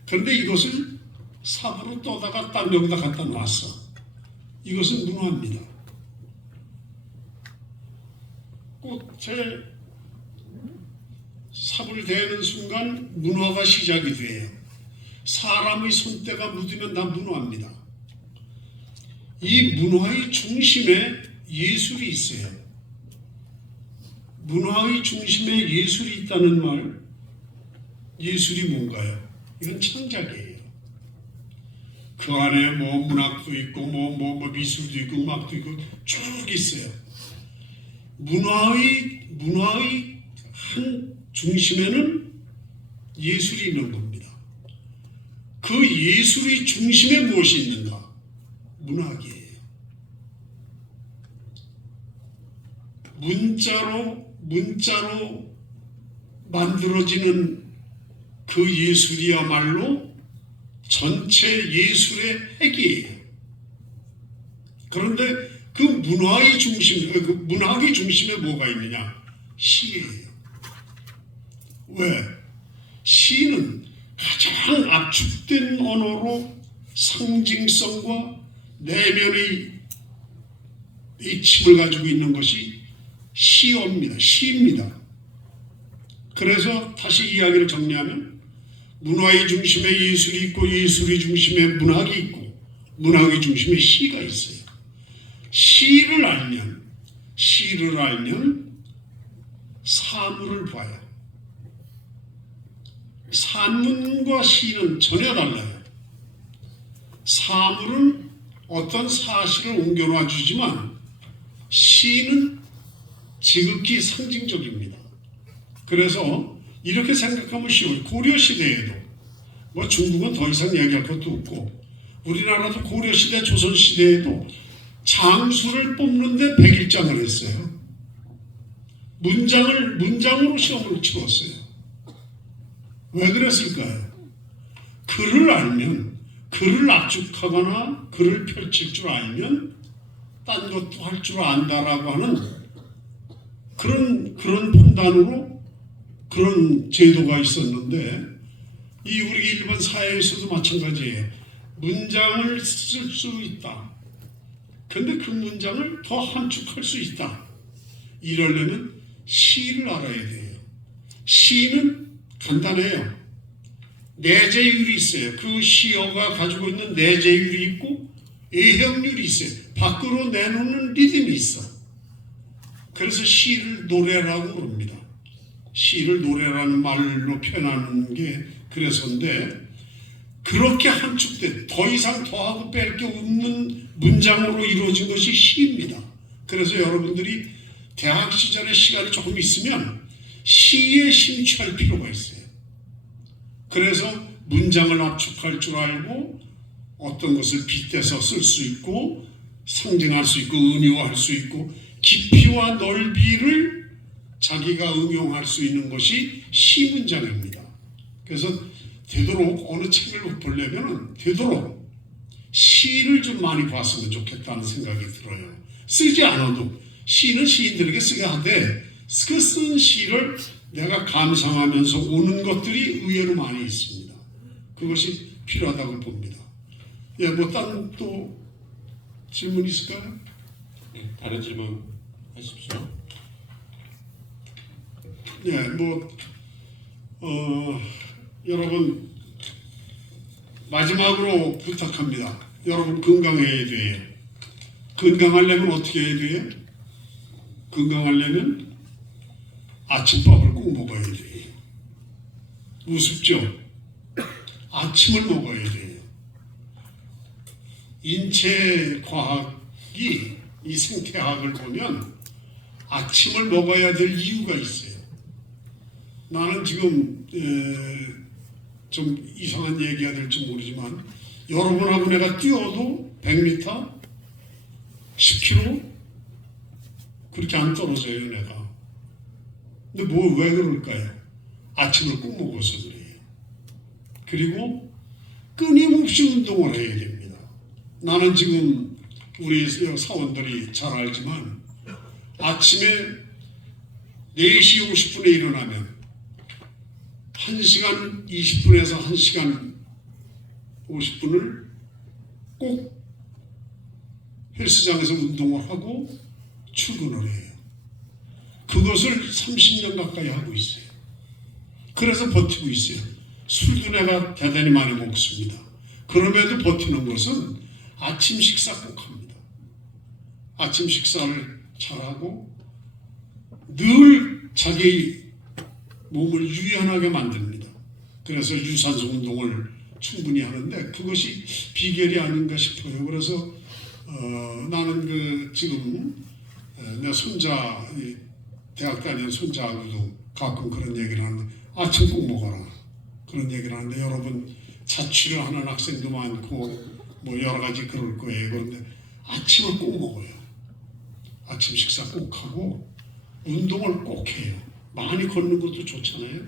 그런데 이것을 삽으로 떠다가 딱 여기다 갖다 놨어. 이것은 문화입니다. 꽃에 삽을 대는 순간 문화가 시작이 돼요. 사람의 손때가 묻으면 다 문화입니다. 이 문화의 중심에 예술이 있어요. 문화의 중심에 예술이 있다는 말, 예술이 뭔가요? 이건 창작이에요. 그 안에 뭐 문학도 있고 뭐 미술도 있고 음악도 있고 쭉 있어요. 문화의 한 중심에는 예술이 있는 겁니다. 그 예술의 중심에 무엇이 있는가? 문학이에요. 문자로 만들어지는 그 예술이야말로 전체 예술의 핵이에요. 그런데 그 문화의 중심에 뭐가 있느냐? 시예요. 왜? 시는 가장 압축된 언어로 상징성과 내면의 힘을 가지고 있는 것이 시입니다. 그래서 다시 이야기를 정리하면 문화의 중심에 예술이 있고 예술의 중심에 문학이 있고 문학의 중심에 시가 있어요. 시를 알면 사물을 봐요. 산문과 시는 전혀 달라요. 사물은 어떤 사실을 옮겨놔 주지만 시는 지극히 상징적입니다. 그래서 이렇게 생각하면 쉬워요. 고려시대에도 뭐 중국은 더 이상 얘기할 것도 없고 우리나라도 고려시대 조선시대에도 장수를 뽑는데 100일장을 했어요. 문장으로 시험을 치렀어요. 왜 그랬을까요? 글을 알면, 글을 압축하거나 글을 펼칠 줄 알면 딴 것도 할 줄 안다라고 하는 그런 판단으로 그런 제도가 있었는데 이 우리 일본 사회에서도 마찬가지예요. 문장을 쓸 수 있다. 근데 그 문장을 더 함축할 수 있다. 이러려면 시를 알아야 돼요. 시는 간단해요. 내재율이 있어요. 그 시어가 가지고 있는 내재율이 있고 애형률이 있어요. 밖으로 내놓는 리듬이 있어. 그래서 시를 노래라고 그럽니다. 시를 노래라는 말로 표현하는 게 그래서인데 그렇게 함축된 더 이상 더하고 뺄 게 없는 문장으로 이루어진 것이 시입니다. 그래서 여러분들이 대학 시절에 시간이 조금 있으면 시에 심취할 필요가 있어요. 그래서 문장을 압축할 줄 알고 어떤 것을 빗대서 쓸 수 있고 상징할 수 있고 은유할 수 있고 깊이와 넓이를 자기가 응용할 수 있는 것이 시 문장입니다. 그래서 되도록 어느 책을 보려면 되도록 시를 좀 많이 봤으면 좋겠다는 생각이 들어요. 쓰지 않아도 시는 시인들에게 쓰게 하되 그 쓴 시를 내가 감상하면서 오는 것들이 의외로 많이 있습니다. 그것이 필요하다고 봅니다. 예, 뭐 다른 또 질문 있을까요? 네, 다른 질문 하십시오. 예, 여러분 마지막으로 부탁합니다. 여러분 건강해야 돼요. 건강하려면 어떻게 해야 돼요? 건강하려면 아침밥을 꼭 먹어야 돼요. 우습죠? 아침을 먹어야 돼요. 인체 과학이 이 생태학을 보면 아침을 먹어야 될 이유가 있어요. 나는 지금 좀 이상한 얘기가 될지 모르지만 여러분하고 내가 뛰어도 100m, 10km 그렇게 안 떨어져요 내가. 근데 왜 그럴까요? 아침을 꼭 먹어서 그래요. 그리고 끊임없이 운동을 해야 됩니다. 나는 지금 우리 사원들이 잘 알지만 아침에 4시 50분에 일어나면 1시간 20분에서 1시간 50분을 꼭 헬스장에서 운동을 하고 출근을 해요. 그것을 30년 가까이 하고 있어요. 그래서 버티고 있어요. 술도 내가 대단히 많이 먹습니다. 그럼에도 버티는 것은 아침 식사 꼭 합니다. 아침 식사를 잘하고 늘 자기 몸을 유연하게 만듭니다. 그래서 유산소 운동을 충분히 하는데 그것이 비결이 아닌가 싶어요. 그래서 나는 지금 내 손자 대학 다니는 손자하고도 가끔 그런 얘기를 하는데 아침 꼭 먹어라 그런 얘기를 하는데 여러분 자취를 하는 학생도 많고 뭐 여러 가지 그럴 거예요. 그런데 아침을 꼭 먹어요. 아침 식사 꼭 하고 운동을 꼭 해요. 많이 걷는 것도 좋잖아요.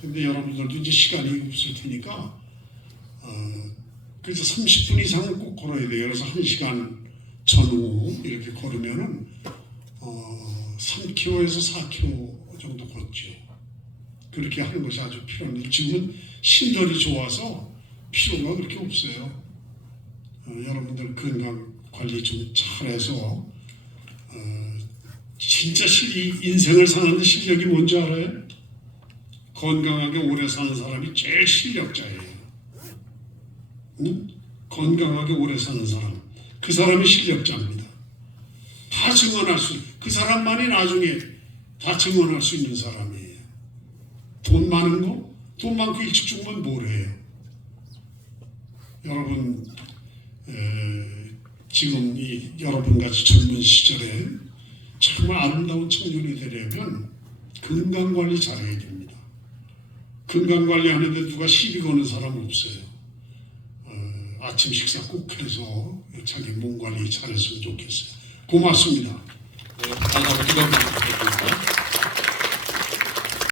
근데 여러분들도 이제 시간이 없을 테니까 그래서 30분 이상은 꼭 걸어야 돼요. 그래서 1시간 전후 이렇게 걸으면은 3km에서 4km 정도 걷죠. 그렇게 하는 것이 아주 필요합니다. 지금은 신들이 좋아서 필요가 그렇게 없어요. 여러분들 건강 관리 좀 잘해서 진짜 인생을 사는데 실력이 뭔지 알아요? 건강하게 오래 사는 사람이 제일 실력자예요. 응? 건강하게 오래 사는 사람, 그 사람이 실력자입니다. 다 증언할 그 사람만이 나중에 다 증언할 수 있는 사람이에요. 돈 많은 거? 돈 많고 일찍 죽으면 뭘 해요? 여러분 지금 여러분같이 젊은 시절에 정말 아름다운 청년이 되려면 건강관리 잘해야 됩니다. 건강관리하는데 누가 시비 거는 사람 없어요. 아침 식사 꼭 해서 자기 몸 관리 잘했으면 좋겠어요. 고맙습니다. 네, 다시 한번 기도합니다.